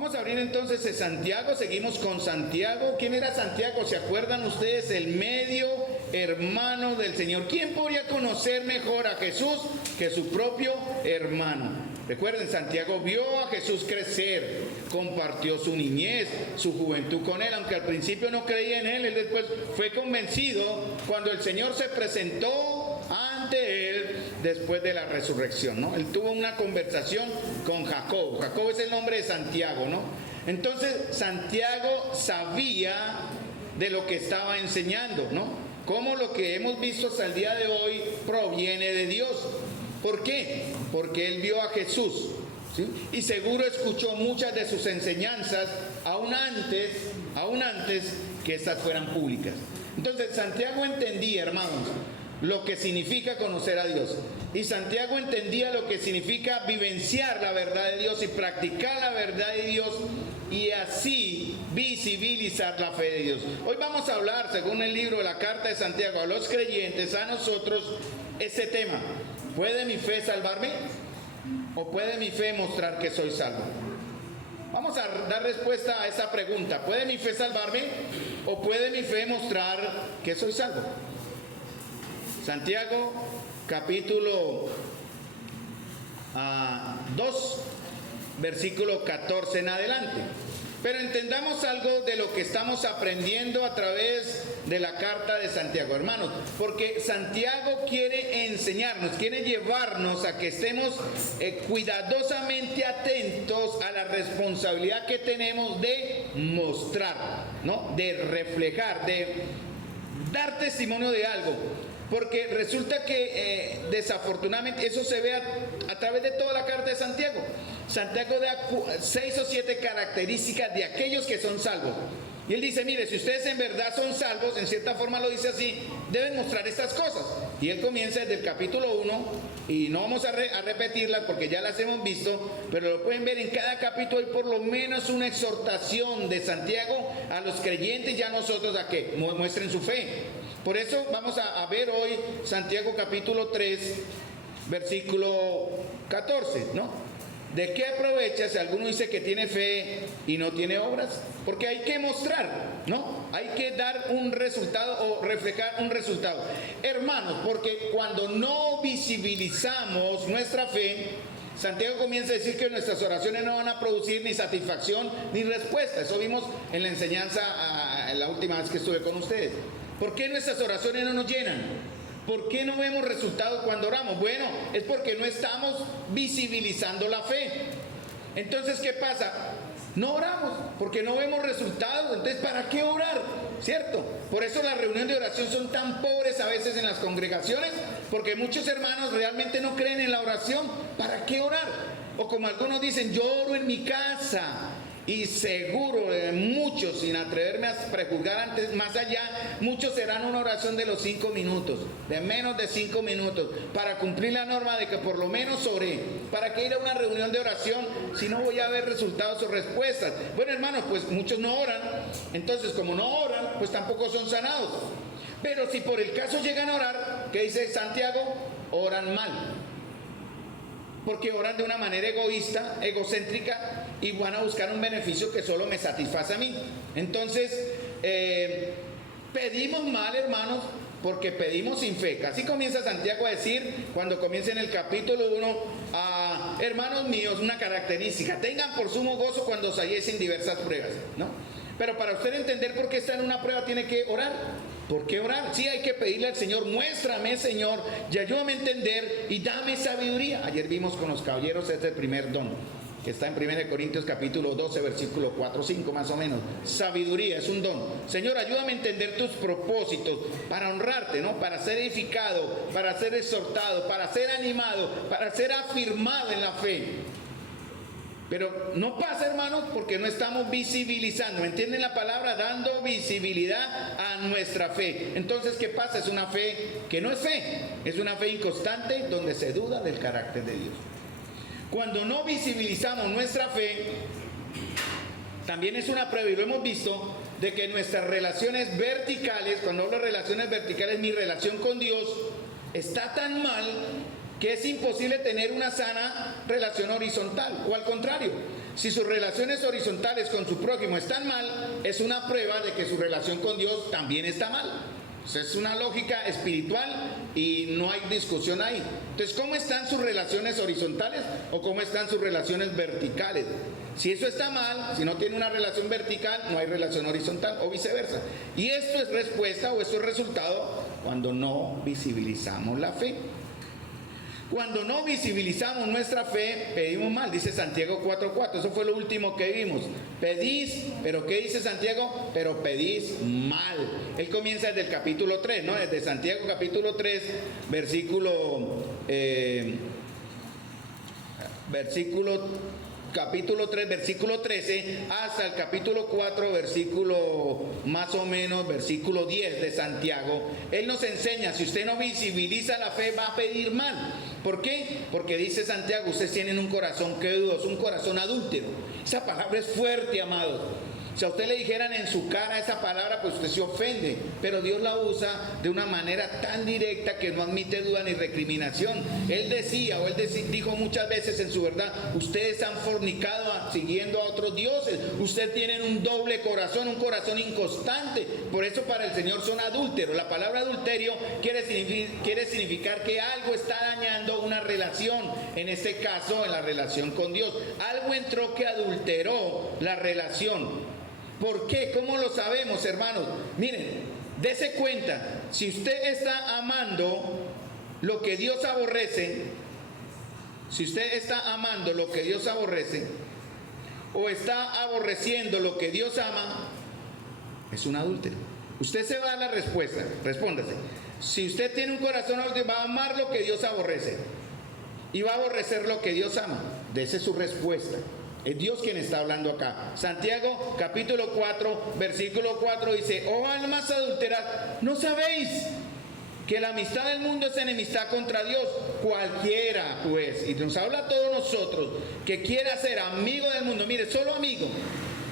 Vamos a abrir entonces en Santiago, seguimos con Santiago. ¿Quién era Santiago? ¿Se acuerdan ustedes? El medio hermano del Señor. ¿Quién podría conocer mejor a Jesús que su propio hermano? Recuerden, Santiago vio a Jesús crecer, compartió su niñez, su juventud con él, aunque al principio no creía en él después fue convencido cuando el Señor se presentó ante él después de la resurrección, ¿no? Él tuvo una conversación con Jacob. Jacob es el nombre de Santiago, ¿no? Entonces, Santiago sabía de lo que estaba enseñando, ¿no? Cómo lo que hemos visto hasta el día de hoy proviene de Dios. ¿Por qué? Porque él vio a Jesús, ¿sí? Y seguro escuchó muchas de sus enseñanzas aún antes que estas fueran públicas. Entonces, Santiago entendía, hermanos, lo que significa conocer a Dios. Y Santiago entendía lo que significa vivenciar la verdad de Dios y practicar la verdad de Dios y así visibilizar la fe de Dios. Hoy vamos a hablar, según el libro de la Carta de Santiago, a los creyentes, a nosotros, este tema. ¿Puede mi fe salvarme? ¿O puede mi fe mostrar que soy salvo? Vamos a dar respuesta a esa pregunta. ¿Puede mi fe salvarme? ¿O puede mi fe mostrar que soy salvo? Santiago, capítulo 2, versículo 14 en adelante. Pero entendamos algo de lo que estamos aprendiendo a través de la carta de Santiago, hermanos, porque Santiago quiere enseñarnos, quiere llevarnos a que estemos cuidadosamente atentos a la responsabilidad que tenemos de mostrar, ¿no? De reflejar, de dar testimonio de algo. Porque resulta que desafortunadamente eso se ve a través de toda la carta de Santiago. Santiago da 6 o 7 características de aquellos que son salvos. Y él dice, mire, si ustedes en verdad son salvos, en cierta forma lo dice así, deben mostrar estas cosas. Y él comienza desde el capítulo 1, y no vamos a repetirlas porque ya las hemos visto, pero lo pueden ver en cada capítulo, hay por lo menos una exhortación de Santiago a los creyentes y a nosotros a que muestren su fe. Por eso vamos a ver hoy Santiago capítulo 3, versículo 14, ¿no? ¿De qué aprovecha si alguno dice que tiene fe y no tiene obras? Porque hay que mostrar, ¿no? Hay que dar un resultado o reflejar un resultado. Hermanos, porque cuando no visibilizamos nuestra fe, Santiago comienza a decir que nuestras oraciones no van a producir ni satisfacción ni respuesta. Eso vimos en la enseñanza la última vez que estuve con ustedes. ¿Por qué nuestras oraciones no nos llenan? ¿Por qué no vemos resultados cuando oramos? Bueno, es porque no estamos visibilizando la fe. Entonces, ¿qué pasa? No oramos porque no vemos resultados. Entonces, ¿para qué orar? ¿Cierto? Por eso las reuniones de oración son tan pobres a veces en las congregaciones, porque muchos hermanos realmente no creen en la oración. ¿Para qué orar? O como algunos dicen, yo oro en mi casa. Y seguro muchos, sin atreverme a prejuzgar antes, más allá, muchos serán una oración de los 5 minutos, de menos de 5 minutos, para cumplir la norma de que por lo menos oré. ¿Para qué ir a una reunión de oración si no voy a ver resultados o respuestas? Bueno, hermanos, pues muchos no oran, entonces como no oran, pues tampoco son sanados. Pero si por el caso llegan a orar, ¿qué dice Santiago? Oran mal. Porque oran de una manera egoísta, egocéntrica, y van a buscar un beneficio que solo me satisface a mí. Entonces, pedimos mal, hermanos, porque pedimos sin fe. Así comienza Santiago a decir, cuando comienza en el capítulo 1, hermanos míos, una característica, tengan por sumo gozo cuando os halléis en diversas pruebas, ¿no? Pero para usted entender por qué está en una prueba, tiene que orar. ¿Por qué orar? Sí, hay que pedirle al Señor, muéstrame, Señor, y ayúdame a entender y dame sabiduría. Ayer vimos con los caballeros este primer don, que está en 1 Corintios capítulo 12, versículo 4, 5 más o menos. Sabiduría es un don. Señor, ayúdame a entender tus propósitos para honrarte, ¿no? Para ser edificado, para ser exhortado, para ser animado, para ser afirmado en la fe. Pero no pasa, hermanos, porque no estamos visibilizando, ¿entienden la palabra? Dando visibilidad a nuestra fe. Entonces, ¿qué pasa? Es una fe que no es fe, es una fe inconstante donde se duda del carácter de Dios. Cuando no visibilizamos nuestra fe, también es una prueba, y lo hemos visto, de que nuestras relaciones verticales, cuando hablo de relaciones verticales, mi relación con Dios está tan mal que es imposible tener una sana relación horizontal, o al contrario, Si sus relaciones horizontales con su prójimo están mal, es una prueba de que su relación con Dios también está mal. O sea, es una lógica espiritual y no hay discusión ahí. Entonces, ¿cómo están sus relaciones horizontales o cómo están sus relaciones verticales? Si eso está mal, si no tiene una relación vertical, no hay relación horizontal o viceversa. Y esto es respuesta o esto es resultado cuando no visibilizamos la fe. Cuando no visibilizamos nuestra fe, pedimos mal, dice Santiago 4:4, eso fue lo último que vimos. Pedís, pero ¿qué dice Santiago? Pero pedís mal. Él comienza desde el capítulo 3, ¿no? Desde Santiago capítulo 3, capítulo 3, versículo 13, hasta el capítulo 4, versículo más o menos, versículo 10 de Santiago. Él nos enseña, si usted no visibiliza la fe, va a pedir mal. ¿Por qué? Porque dice Santiago, ustedes tienen un corazón que dudoso, un corazón adúltero. Esa palabra es fuerte, amados. Si a usted le dijeran en su cara esa palabra, pues usted se ofende, pero Dios la usa de una manera tan directa que no admite duda ni recriminación. Él decía, dijo muchas veces en su verdad, ustedes han fornicado siguiendo a otros dioses, ustedes tienen un doble corazón, un corazón inconstante, por eso para el Señor son adúlteros. La palabra adulterio quiere significar que algo está dañando una relación, en este caso en la relación con Dios. Algo entró que adulteró la relación. ¿Por qué? ¿Cómo lo sabemos, hermanos? Miren, dése cuenta, si usted está amando lo que Dios aborrece, si usted está amando lo que Dios aborrece, o está aborreciendo lo que Dios ama, es un adúltero. Usted se va a dar la respuesta, respóndase. Si usted tiene un corazón adúltero, va a amar lo que Dios aborrece y va a aborrecer lo que Dios ama. Dese su respuesta. Es Dios quien está hablando acá. Santiago capítulo 4, versículo 4 dice, oh almas adúlteras, ¿no sabéis que la amistad del mundo es enemistad contra Dios? Cualquiera, pues, y nos habla a todos nosotros, que quiera ser amigo del mundo, mire, solo amigo,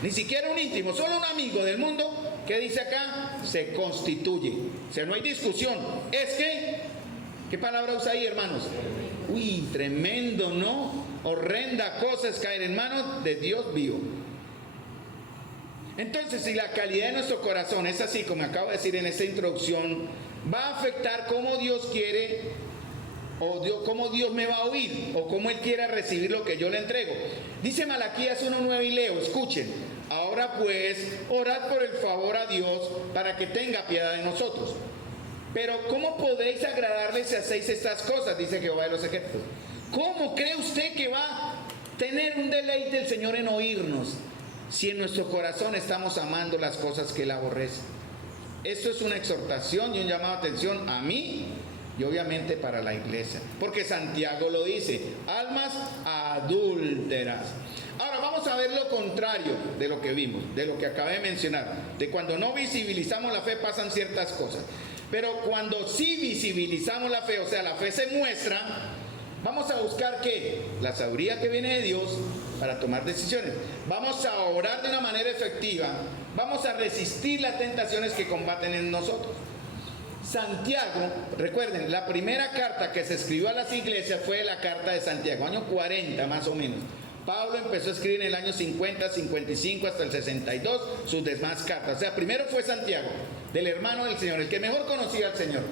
ni siquiera un íntimo, solo un amigo del mundo, ¿qué dice acá? Se constituye. O sea, no hay discusión. Es que, ¿qué palabra usa ahí, hermanos? Uy, tremendo, ¿no? Horrenda cosa es caer en manos de Dios vivo. Entonces, si la calidad de nuestro corazón es así, como acabo de decir en esta introducción, va a afectar cómo Dios quiere, o cómo Dios me va a oír, o cómo Él quiera recibir lo que yo le entrego. Dice Malaquías 1:9 y leo, escuchen. Ahora pues, orad por el favor a Dios para que tenga piedad de nosotros. Pero ¿cómo podéis agradarle si hacéis estas cosas? Dice Jehová de los ejércitos. ¿Cómo cree usted que va a tener un deleite el Señor en oírnos si en nuestro corazón estamos amando las cosas que Él aborrece? Esto es una exhortación y un llamado de atención a mí y obviamente para la iglesia. Porque Santiago lo dice, almas adúlteras. Ahora vamos a ver lo contrario de lo que vimos, de lo que acabé de mencionar. De cuando no visibilizamos la fe pasan ciertas cosas. Pero cuando sí visibilizamos la fe, o sea, la fe se muestra, vamos a buscar ¿qué? La sabiduría que viene de Dios para tomar decisiones. Vamos a orar de una manera efectiva. Vamos a resistir las tentaciones que combaten en nosotros. Santiago, recuerden, la primera carta que se escribió a las iglesias fue la carta de Santiago, año 40 más o menos. Pablo empezó a escribir en el año 50, 55 hasta el 62 sus demás cartas. O sea, primero fue Santiago, del hermano del Señor, el que mejor conocía al Señor.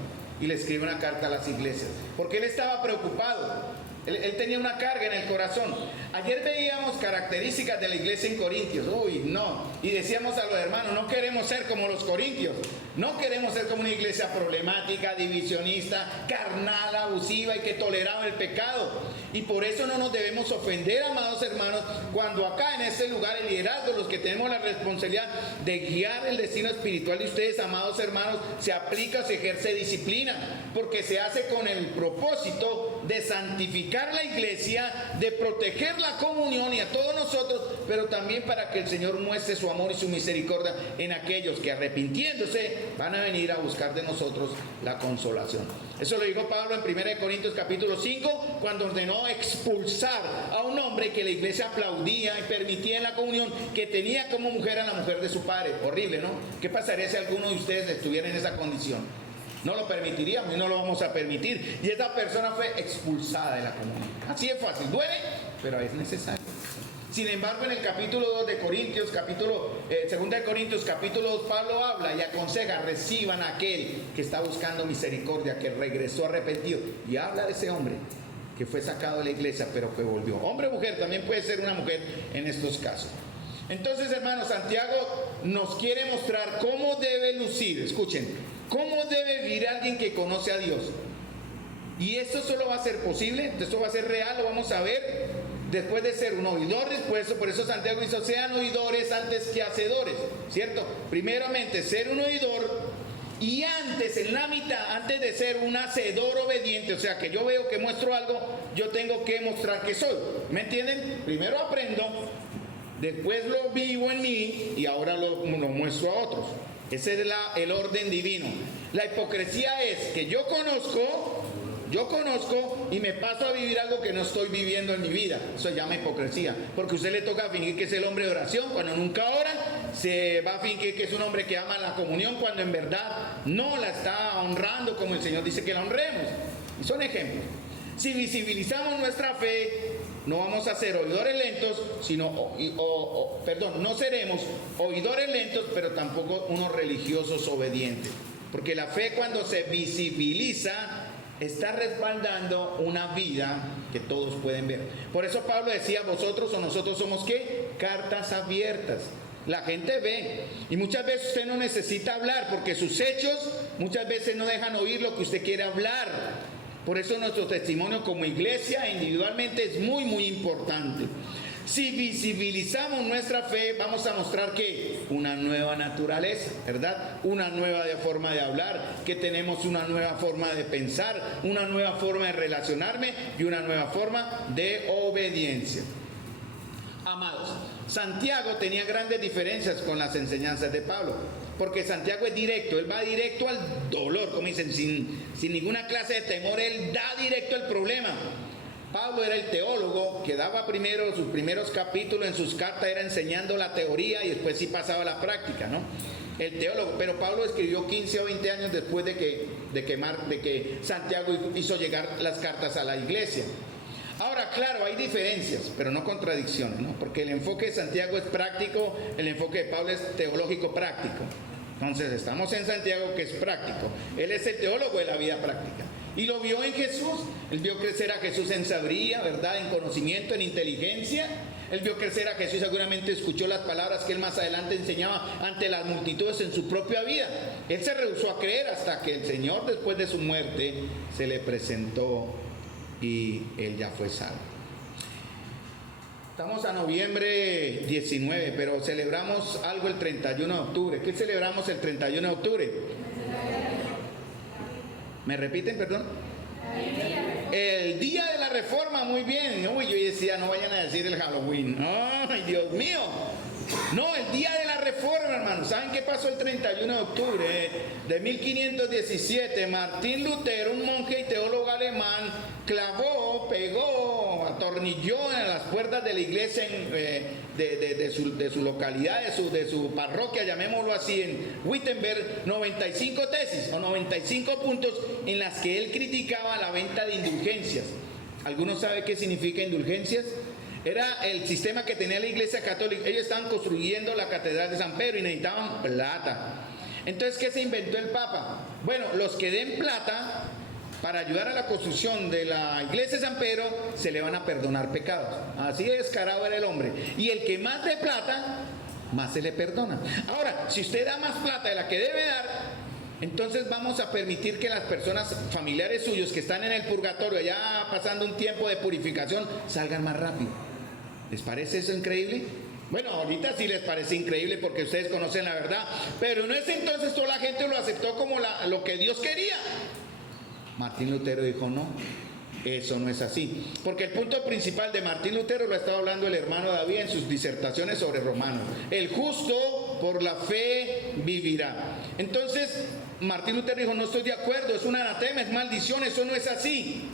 Y le escribe una carta a las iglesias, porque él estaba preocupado. Él tenía una carga en el corazón. Ayer veíamos características de la iglesia en Corintios. Uy, no. Y decíamos a los hermanos, no queremos ser como los corintios. No queremos ser como una iglesia problemática, divisionista, carnal, abusiva y que toleraba el pecado. Y por eso no nos debemos ofender, amados hermanos, cuando acá en este lugar el liderazgo, los que tenemos la responsabilidad de guiar el destino espiritual de ustedes, amados hermanos, se aplica o se ejerce disciplina, porque se hace con el propósito de santificar la iglesia, de proteger la comunión y a todos nosotros, pero también para que el Señor muestre su amor y su misericordia en aquellos que arrepintiéndose van a venir a buscar de nosotros la consolación. Eso lo dijo Pablo en 1 Corintios capítulo 5, cuando ordenó expulsar a un hombre que la iglesia aplaudía y permitía en la comunión, que tenía como mujer a la mujer de su padre. Horrible, ¿no? ¿Qué pasaría si alguno de ustedes estuviera en esa condición? No lo permitiríamos y no lo vamos a permitir. Y esa persona fue expulsada de la comunión. Así es fácil, duele, pero es necesario. Sin embargo, en el capítulo 2 de Corintios, 2 de Corintios, capítulo 2, Pablo habla y aconseja, reciban a aquel que está buscando misericordia, que regresó arrepentido. Y habla de ese hombre que fue sacado de la iglesia, pero que volvió. Hombre o mujer, también puede ser una mujer en estos casos. Entonces, hermanos, Santiago nos quiere mostrar cómo debe lucir, escuchen, cómo debe vivir alguien que conoce a Dios. Y esto solo va a ser posible, esto va a ser real, lo vamos a ver después de ser un oidor. Por eso Santiago dice, sean oidores antes que hacedores, ¿cierto? Primeramente, ser un oidor, y antes, en la mitad, antes de ser un hacedor obediente, o sea, que yo veo que muestro algo, yo tengo que mostrar que soy. ¿Me entienden? Primero aprendo, después lo vivo en mí y ahora lo muestro a otros. Ese es el orden divino. La hipocresía es que yo conozco y me paso a vivir algo que no estoy viviendo en mi vida. Eso se llama hipocresía, porque a usted le toca fingir que es el hombre de oración cuando nunca ora, se va a fingir que es un hombre que ama la comunión cuando en verdad no la está honrando como el Señor dice que la honremos. Y son ejemplos. Si visibilizamos nuestra fe, no vamos a ser oidores lentos, no seremos oidores lentos, pero tampoco unos religiosos obedientes. Porque la fe, cuando se visibiliza, está respaldando una vida que todos pueden ver. Por eso Pablo decía, vosotros o nosotros somos ¿qué? Cartas abiertas. La gente ve, y muchas veces usted no necesita hablar, porque sus hechos muchas veces no dejan oír lo que usted quiere hablar. Por eso nuestro testimonio como iglesia individualmente es muy, muy importante. Si visibilizamos nuestra fe, vamos a mostrar que una nueva naturaleza, ¿verdad? Una nueva forma de hablar, que tenemos una nueva forma de pensar, una nueva forma de relacionarme y una nueva forma de obediencia. Amados, Santiago tenía grandes diferencias con las enseñanzas de Pablo, porque Santiago es directo, él va directo al dolor, como dicen, sin ninguna clase de temor, él da directo al problema. Pablo era el teólogo que daba primero sus primeros capítulos en sus cartas, era enseñando la teoría y después sí pasaba a la práctica, ¿no? El teólogo, pero Pablo escribió 15 o 20 años después de que Santiago hizo llegar las cartas a la iglesia. Ahora, claro, hay diferencias, pero no contradicciones, ¿no? Porque el enfoque de Santiago es práctico, el enfoque de Pablo es teológico práctico. Entonces, estamos en Santiago, que es práctico. Él es el teólogo de la vida práctica. Y lo vio en Jesús. Él vio crecer a Jesús en sabiduría, ¿verdad? En conocimiento, en inteligencia. Él vio crecer a Jesús, seguramente escuchó las palabras que él más adelante enseñaba ante las multitudes en su propia vida. Él se rehusó a creer hasta que el Señor, después de su muerte, se le presentó y él ya fue salvo. Estamos a noviembre 19, pero celebramos algo el 31 de octubre. ¿Qué celebramos el 31 de octubre? ¿Me repiten, perdón? El día de la Reforma, muy bien. Uy, yo decía, no vayan a decir el Halloween. Ay, Dios mío. No, el día de la Reforma, hermanos. ¿Saben qué pasó el 31 de octubre de 1517? Martín Lutero, un monje y teólogo alemán, clavó, pegó, atornilló en las puertas de la iglesia de su localidad, de su parroquia, llamémoslo así, en Wittenberg, 95 tesis o 95 puntos en las que él criticaba la venta de indulgencias. ¿Alguno sabe qué significa indulgencias? Era el sistema que tenía la iglesia católica. Ellos estaban construyendo la catedral de San Pedro y necesitaban plata. Entonces, ¿qué se inventó el Papa? Bueno, los que den plata para ayudar a la construcción de la iglesia de San Pedro, se le van a perdonar pecados. Así de descarado era el hombre. Y el que más dé plata, más se le perdona. Ahora, si usted da más plata de la que debe dar, entonces vamos a permitir que las personas familiares suyos que están en el purgatorio, ya pasando un tiempo de purificación, salgan más rápido. ¿Les parece eso increíble? Bueno, ahorita sí les parece increíble porque ustedes conocen la verdad, pero en ese entonces toda la gente lo aceptó como lo que Dios quería. Martín Lutero dijo, no, eso no es así. Porque el punto principal de Martín Lutero lo ha estado hablando el hermano David en sus disertaciones sobre Romanos. El justo por la fe vivirá. Entonces, Martín Lutero dijo, no estoy de acuerdo, es un anatema, es maldición, eso no es así.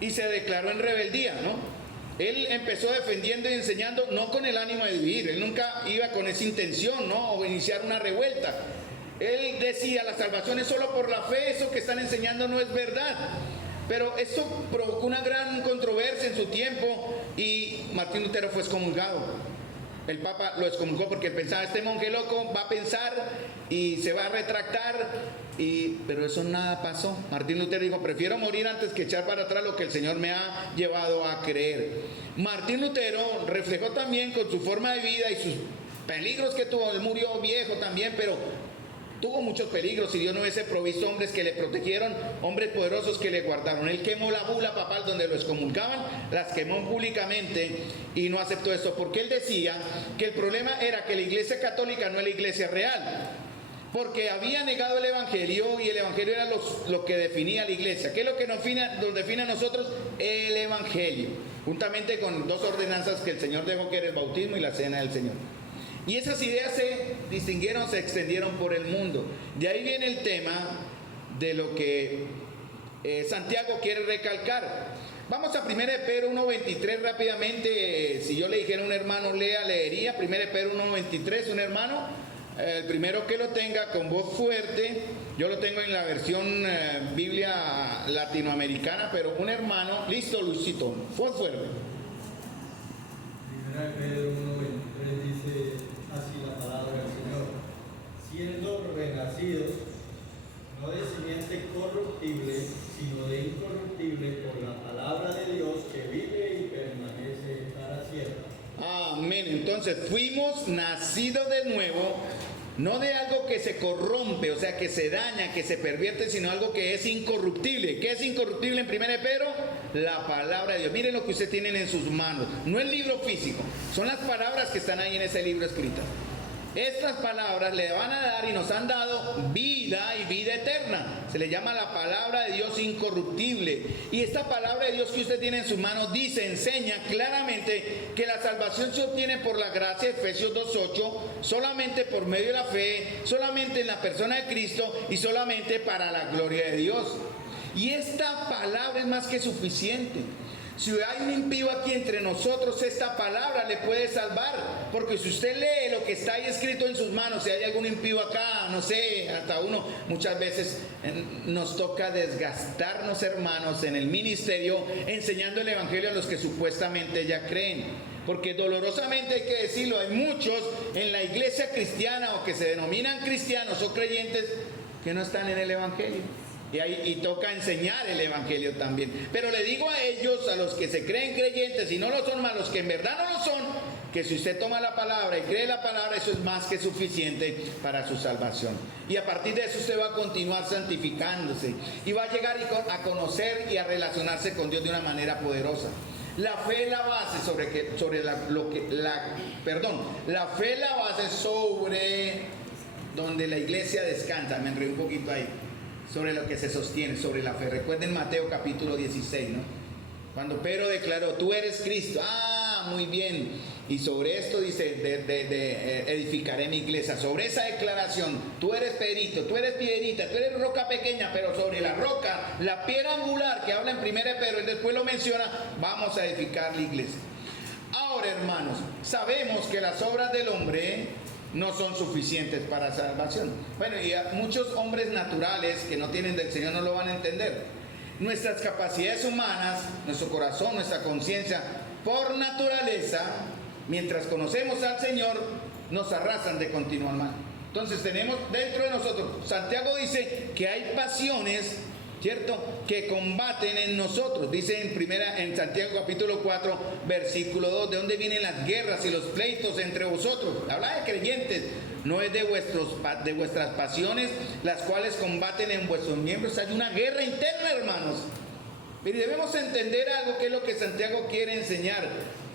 Y se declaró en rebeldía, ¿no? Él empezó defendiendo y enseñando no con el ánimo de dividir, él nunca iba con esa intención, ¿no? O iniciar una revuelta. Él decía, la salvación es solo por la fe, eso que están enseñando no es verdad. Pero esto provocó una gran controversia en su tiempo, y Martín Lutero fue excomulgado. El Papa lo excomulgó porque pensaba, este monje loco va a pensar y se va a retractar, pero eso nada pasó. Martín Lutero dijo, prefiero morir antes que echar para atrás lo que el Señor me ha llevado a creer. Martín Lutero reflejó también con su forma de vida y sus peligros que tuvo. Él murió viejo también, pero tuvo muchos peligros y Dios no hubiese provisto hombres que le protegieron, hombres poderosos que le guardaron. Él quemó la bula papal donde lo excomulgaban, las quemó públicamente y no aceptó esto, porque él decía que el problema era que la Iglesia Católica no es la Iglesia real, porque había negado el Evangelio y el Evangelio era lo que definía la Iglesia. ¿Qué es lo que nos define a nosotros? El Evangelio, juntamente con dos ordenanzas que el Señor dejó, que era el bautismo y la cena del Señor. Y esas ideas se distinguieron, se extendieron por el mundo. De ahí viene el tema de lo que Santiago quiere recalcar. Vamos a 1 Pedro 1.23 rápidamente. Si yo le dijera a un hermano leería 1 Pedro 1.23, un hermano, el primero que lo tenga con voz fuerte. Yo lo tengo en la versión Biblia latinoamericana, pero un hermano, listo, Luisito, voz fuerte. 1 Pedro 1.23 dice así la palabra del Señor: siendo renacidos, no de simiente corruptible, sino de incorruptible, por la palabra de Dios que vive y permanece para siempre. Amén. Entonces fuimos nacidos de nuevo, no de algo que se corrompe, o sea, que se daña, que se pervierte, sino algo que es incorruptible. ¿Qué es incorruptible en 1 Pedro? La palabra de Dios. Miren lo que ustedes tienen en sus manos. No el libro físico, son las palabras que están ahí en ese libro escritas. Estas palabras le van a dar y nos han dado vida y vida eterna. Se le llama la palabra de Dios incorruptible. Y esta palabra de Dios que usted tiene en sus manos dice, enseña claramente que la salvación se obtiene por la gracia, Efesios 2.8, solamente por medio de la fe, solamente en la persona de Cristo y solamente para la gloria de Dios. Y esta palabra es más que suficiente. Si hay un impío aquí entre nosotros, esta palabra le puede salvar. Porque si usted lee lo que está ahí escrito en sus manos, si hay algún impío acá, no sé, hasta uno, muchas veces nos toca desgastarnos, hermanos, en el ministerio, enseñando el Evangelio a los que supuestamente ya creen. Porque dolorosamente hay que decirlo, hay muchos en la iglesia cristiana o que se denominan cristianos o creyentes que no están en el Evangelio. Y toca enseñar el Evangelio también. Pero le digo a ellos, a los que se creen creyentes y no lo son, más los que en verdad no lo son, que si usted toma la palabra y cree la palabra, eso es más que suficiente para su salvación. Y a partir de eso usted va a continuar santificándose y va a llegar a conocer y a relacionarse con Dios de una manera poderosa. La fe es la base la fe es la base sobre donde la iglesia descansa. Me enredé un poquito ahí. Sobre lo que se sostiene, sobre la fe. Recuerden Mateo capítulo 16, ¿no? Cuando Pedro declaró, tú eres Cristo. Ah, muy bien. Y sobre esto dice, edificaré mi iglesia. Sobre esa declaración, tú eres Pedrito, tú eres piedrita, tú eres roca pequeña, pero sobre la roca, la piedra angular que habla en 1 Pedro, y después lo menciona, vamos a edificar la iglesia. Ahora, hermanos, sabemos que las obras del hombre no son suficientes para salvación. Bueno, y muchos hombres naturales que no tienen del Señor no lo van a entender. Nuestras capacidades humanas, nuestro corazón, nuestra conciencia, por naturaleza, mientras conocemos al Señor, nos arrasan de continuo al mal. Entonces tenemos dentro de nosotros, Santiago dice que hay pasiones, ¿cierto?, que combaten en nosotros. Dice en Santiago capítulo 4 versículo 2, ¿de dónde vienen las guerras y los pleitos entre vosotros? Habla de creyentes, no es de vuestras pasiones, las cuales combaten en vuestros miembros. Hay una guerra interna, hermanos. Y debemos entender algo, que es lo que Santiago quiere enseñar.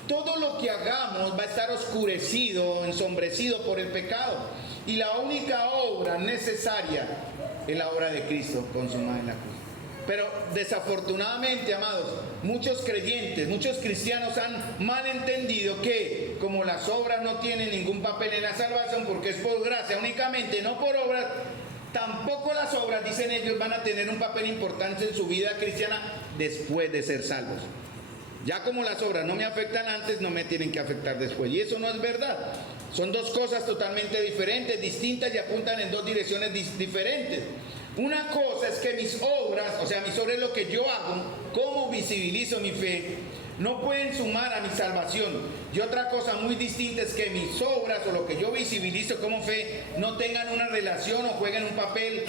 Todo lo que hagamos va a estar oscurecido, ensombrecido por el pecado. Y la única obra necesaria es la obra de Cristo consumada en la cruz. Pero desafortunadamente, amados, muchos creyentes, muchos cristianos han malentendido que como las obras no tienen ningún papel en la salvación, porque es por gracia únicamente, no por obras, tampoco las obras, dicen ellos, van a tener un papel importante en su vida cristiana después de ser salvos. Ya como las obras no me afectan antes, no me tienen que afectar después. Y eso no es verdad. Son dos cosas totalmente diferentes, distintas, y apuntan en dos direcciones diferentes. Una cosa es que mis obras, o sea, mis obras es lo que yo hago, cómo visibilizo mi fe, no pueden sumar a mi salvación. Y otra cosa muy distinta es que mis obras o lo que yo visibilizo como fe no tengan una relación o jueguen un papel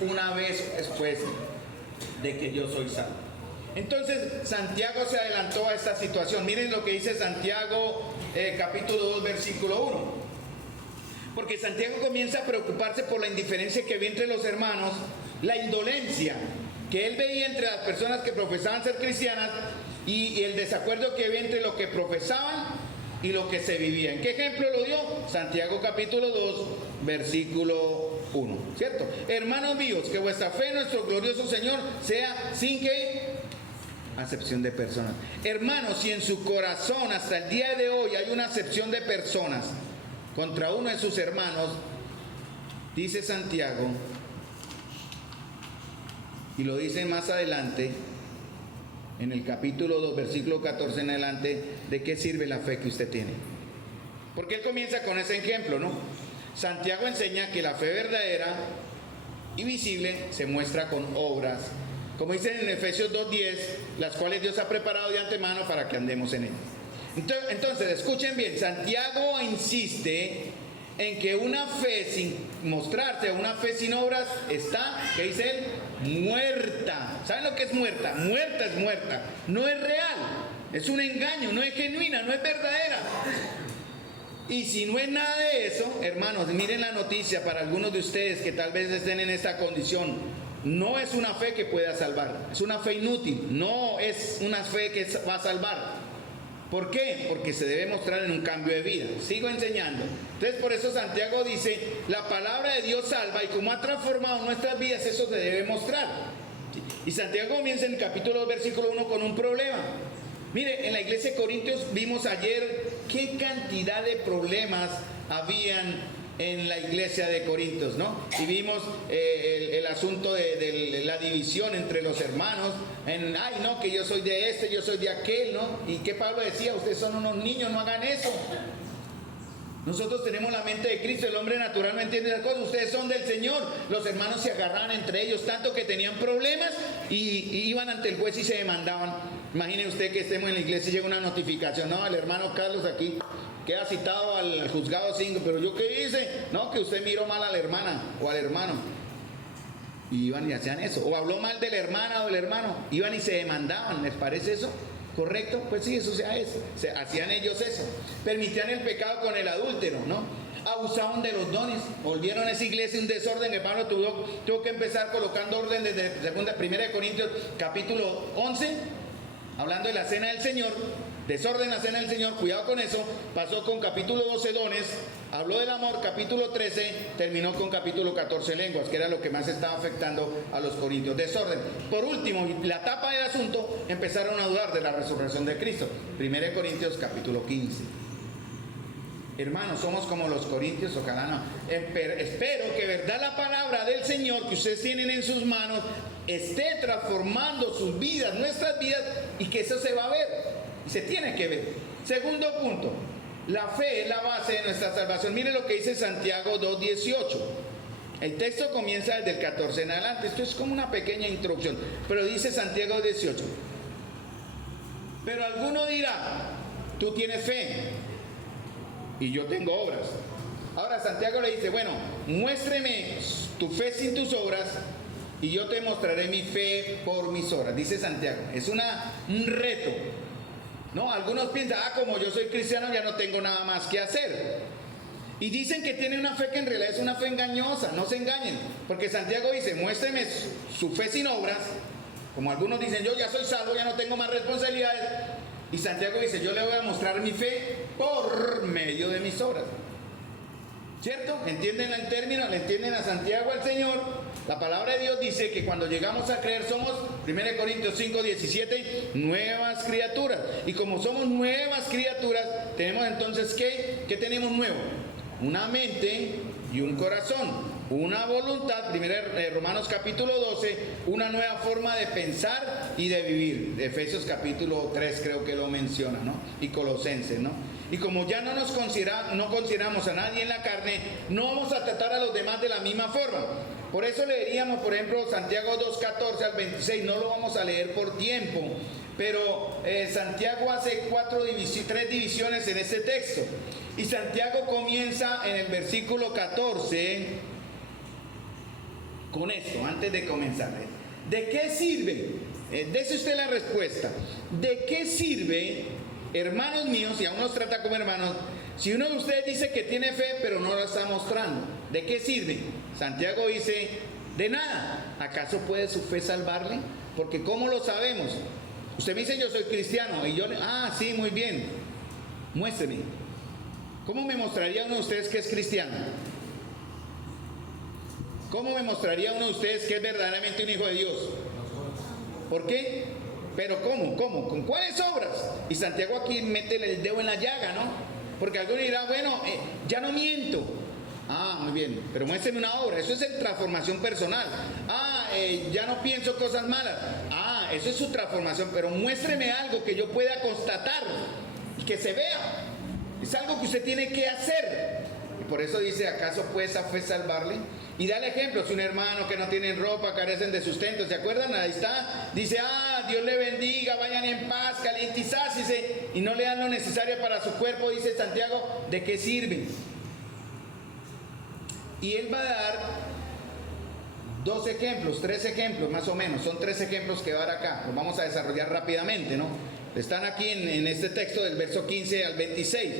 una vez después de que yo soy salvo. Entonces Santiago se adelantó a esta situación. Miren lo que dice Santiago capítulo 2 versículo 1. Porque Santiago comienza a preocuparse por la indiferencia que había entre los hermanos, la indolencia que él veía entre las personas que profesaban ser cristianas y el desacuerdo que había entre lo que profesaban y lo que se vivía. ¿En qué ejemplo lo dio? Santiago capítulo 2 versículo 1, ¿cierto? Hermanos míos, que vuestra fe en nuestro glorioso Señor sea sin que acepción de personas. Hermanos, si en su corazón hasta el día de hoy hay una acepción de personas contra uno de sus hermanos, dice Santiago, y lo dice más adelante, en el capítulo 2, versículo 14 en adelante, ¿de qué sirve la fe que usted tiene? Porque él comienza con ese ejemplo, ¿no? Santiago enseña que la fe verdadera y visible se muestra con obras, como dicen en Efesios 2:10, las cuales Dios ha preparado de antemano para que andemos en ellas. Entonces, escuchen bien, Santiago insiste en que una fe sin mostrarse, una fe sin obras está, ¿qué dice él? Muerta. ¿Saben lo que es muerta? Muerta es muerta, no es real, es un engaño, no es genuina, no es verdadera. Y si no es nada de eso, hermanos, miren la noticia para algunos de ustedes que tal vez estén en esta condición. No es una fe que pueda salvar, es una fe inútil, no es una fe que va a salvar. ¿Por qué? Porque se debe mostrar en un cambio de vida. Sigo enseñando. Entonces por eso Santiago dice, la palabra de Dios salva y como ha transformado nuestras vidas, eso se debe mostrar. Y Santiago comienza en el capítulo 2, versículo 1 con un problema. Mire, en la iglesia de Corintios vimos ayer qué cantidad de problemas habían en la iglesia de Corintios, ¿no? Y vimos el asunto de la división entre los hermanos, ay no, que yo soy de este, yo soy de aquel, ¿no? Y que Pablo decía, ustedes son unos niños, no hagan eso. Nosotros tenemos la mente de Cristo, el hombre natural no entiende las cosas, ustedes son del Señor. Los hermanos se agarraban entre ellos, tanto que tenían problemas y iban ante el juez y se demandaban. Imagine usted que estemos en la iglesia y llega una notificación, no, el hermano Carlos aquí queda citado al juzgado 5, pero ¿yo qué hice? No, que usted miró mal a la hermana o al hermano. Y iban y hacían eso. O habló mal de la hermana o del hermano. Iban y se demandaban. ¿Les parece eso? ¿Correcto? Pues sí, eso sea eso. Hacían ellos eso. Permitían el pecado con el adúltero, ¿no? Abusaban de los dones. Volvieron a esa iglesia un desorden. El Pablo tuvo que empezar colocando orden desde 1 Corintios capítulo 11, hablando de la cena del Señor. Desorden la cena del Señor, cuidado con eso. Pasó con capítulo 12 dones, habló del amor, capítulo 13, terminó con capítulo 14 lenguas, que era lo que más estaba afectando a los corintios. Desorden. Por último, la tapa del asunto, empezaron a dudar de la resurrección de Cristo. 1 Corintios capítulo 15. Hermanos, somos como los corintios, ojalá no. Espero que verdad la palabra del Señor que ustedes tienen en sus manos esté transformando sus vidas, nuestras vidas, y que eso se va a ver. Y se tiene que ver. Segundo punto, la fe es la base de nuestra salvación. Mire lo que dice Santiago 2:18. El texto comienza desde el 14 en adelante. Esto es como una pequeña introducción, pero dice Santiago 18. Pero alguno dirá, tú tienes fe y yo tengo obras. Ahora Santiago le dice, bueno, muéstreme tu fe sin tus obras y yo te mostraré mi fe por mis obras. Dice Santiago, es un reto. No, algunos piensan, como yo soy cristiano ya no tengo nada más que hacer. Y dicen que tiene una fe que en realidad es una fe engañosa, no se engañen. Porque Santiago dice, muéstreme su fe sin obras. Como algunos dicen, yo ya soy salvo, ya no tengo más responsabilidades. Y Santiago dice, yo le voy a mostrar mi fe por medio de mis obras. ¿Cierto? ¿Entienden el término? ¿Le entienden a Santiago al Señor? La palabra de Dios dice que cuando llegamos a creer somos, 1 Corintios 5:17, nuevas criaturas. Y como somos nuevas criaturas, tenemos entonces, ¿qué tenemos nuevo? Una mente y un corazón, una voluntad, Romanos capítulo 12, una nueva forma de pensar y de vivir. Efesios capítulo 3 creo que lo menciona, ¿no? Y Colosenses, ¿no? Y como ya no consideramos a nadie en la carne, no vamos a tratar a los demás de la misma forma. Por eso leeríamos, por ejemplo, Santiago 2:14 al 26. No lo vamos a leer por tiempo, pero Santiago hace tres divisiones en este texto. Y Santiago comienza en el versículo 14 con esto, antes de comenzar. ¿De qué sirve? Dese usted la respuesta. ¿De qué sirve, hermanos míos, y aún nos trata como hermanos, si uno de ustedes dice que tiene fe pero no la está mostrando? ¿De qué sirve? Santiago dice, de nada. ¿Acaso puede su fe salvarle? Porque ¿cómo lo sabemos? Usted me dice, yo soy cristiano, y yo le, sí, muy bien, muéstreme. ¿Cómo me mostraría uno de ustedes que es cristiano? ¿Cómo me mostraría uno de ustedes que es verdaderamente un hijo de Dios? ¿Por qué? Pero ¿cómo? ¿Con cuáles obras? Y Santiago aquí mete el dedo en la llaga, ¿no? Porque alguno dirá, bueno, ya no miento. Muy bien, pero muéstrame una obra. Eso es transformación personal. Ya no pienso cosas malas. Eso es su transformación, pero muéstreme algo que yo pueda constatar y que se vea. Es algo que usted tiene que hacer. Y por eso dice, ¿acaso puede esa fe salvarle? Y da el ejemplo, si un hermano que no tienen ropa, carecen de sustento, ¿se acuerdan? Ahí está, dice, Dios le bendiga, vayan en paz, calientizácese, y no le dan lo necesario para su cuerpo, dice Santiago, ¿de qué sirve? Y él va a dar 3 ejemplos más o menos, son 3 ejemplos que va a dar acá, los vamos a desarrollar rápidamente, ¿no? Están aquí en este texto del verso 15 al 26.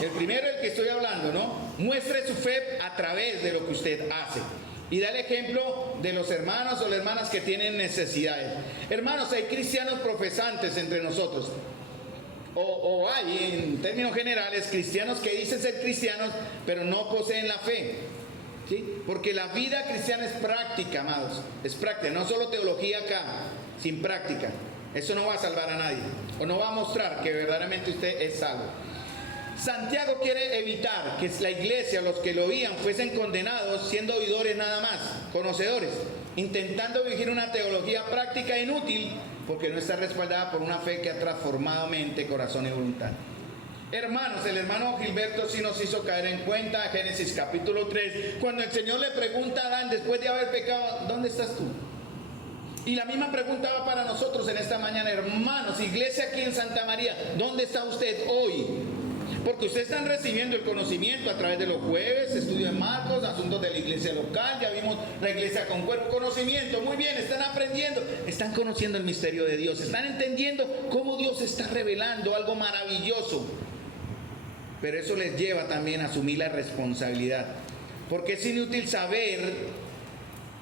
El primero, el que estoy hablando, ¿no? Muestre su fe a través de lo que usted hace. Y da el ejemplo de los hermanos o las hermanas que tienen necesidades. Hermanos, hay cristianos profesantes entre nosotros. O hay, en términos generales, cristianos que dicen ser cristianos, pero no poseen la fe. ¿Sí? Porque la vida cristiana es práctica, amados. Es práctica, no solo teología acá, sin práctica. Eso no va a salvar a nadie, o no va a mostrar que verdaderamente usted es salvo. Santiago quiere evitar que la iglesia, los que lo oían, fuesen condenados siendo oidores nada más, conocedores, intentando vivir una teología práctica e inútil, porque no está respaldada por una fe que ha transformado mente, corazón y voluntad. Hermanos, el hermano Gilberto sí nos hizo caer en cuenta, Génesis capítulo 3, cuando el Señor le pregunta a Adán, después de haber pecado, ¿dónde estás tú? Y la misma pregunta va para nosotros en esta mañana, hermanos, iglesia aquí en Santa María, ¿dónde está usted hoy? Porque ustedes están recibiendo el conocimiento a través de los jueves, estudio de Marcos, asuntos de la iglesia local, ya vimos la iglesia con cuerpo, conocimiento, muy bien, están aprendiendo, están conociendo el misterio de Dios, están entendiendo cómo Dios está revelando algo maravilloso. Pero eso les lleva también a asumir la responsabilidad, porque es inútil saber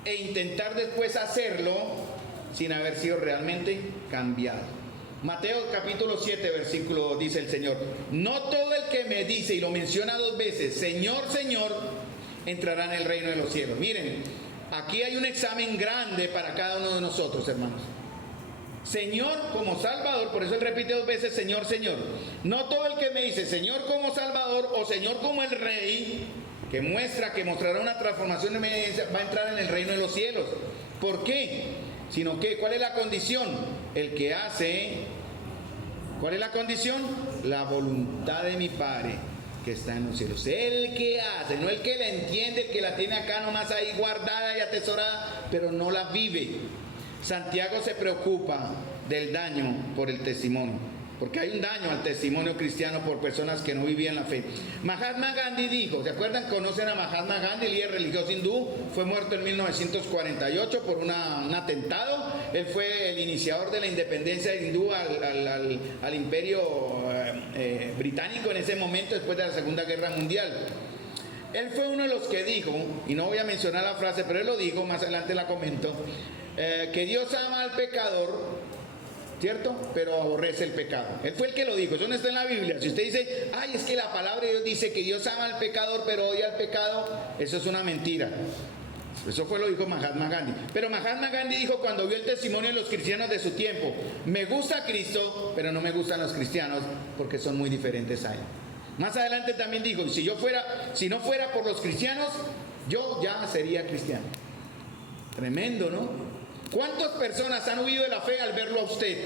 e intentar después hacerlo sin haber sido realmente cambiado. Mateo capítulo 7 versículo dice el Señor, no todo el que me dice, y lo menciona 2 veces, Señor, Señor, entrará en el reino de los cielos. Miren, aquí hay un examen grande para cada uno de nosotros, hermanos. Señor como Salvador, por eso él repite 2 veces, Señor, Señor. No todo el que me dice Señor como Salvador o Señor como el Rey, que mostrará una transformación, va a entrar en el reino de los cielos. ¿Por qué? Sino que, ¿cuál es la condición? El que hace, ¿cuál es la condición? La voluntad de mi Padre que está en los cielos. El que hace, no el que la entiende, el que la tiene acá nomás ahí guardada y atesorada, pero no la vive. Santiago se preocupa del daño por el testimonio, porque hay un daño al testimonio cristiano por personas que no vivían la fe. Mahatma Gandhi dijo, ¿se acuerdan? ¿Conocen a Mahatma Gandhi, el líder religioso hindú? Fue muerto en 1948 por un atentado. Él fue el iniciador de la independencia hindú al imperio británico en ese momento, después de la Segunda Guerra Mundial. Él fue uno de los que dijo, y no voy a mencionar la frase, pero él lo dijo, más adelante la comento, que Dios ama al pecador, ¿cierto? Pero aborrece el pecado. Él fue el que lo dijo, eso no está en la Biblia. Si usted dice, es que la palabra de Dios dice que Dios ama al pecador, pero odia al pecado, eso es una mentira. Eso fue lo que dijo Mahatma Gandhi. Pero Mahatma Gandhi dijo cuando vio el testimonio de los cristianos de su tiempo, me gusta Cristo, pero no me gustan los cristianos porque son muy diferentes a él. Más adelante también dijo, si no fuera por los cristianos, yo ya sería cristiano. Tremendo, ¿no? ¿Cuántas personas han huido de la fe al verlo a usted?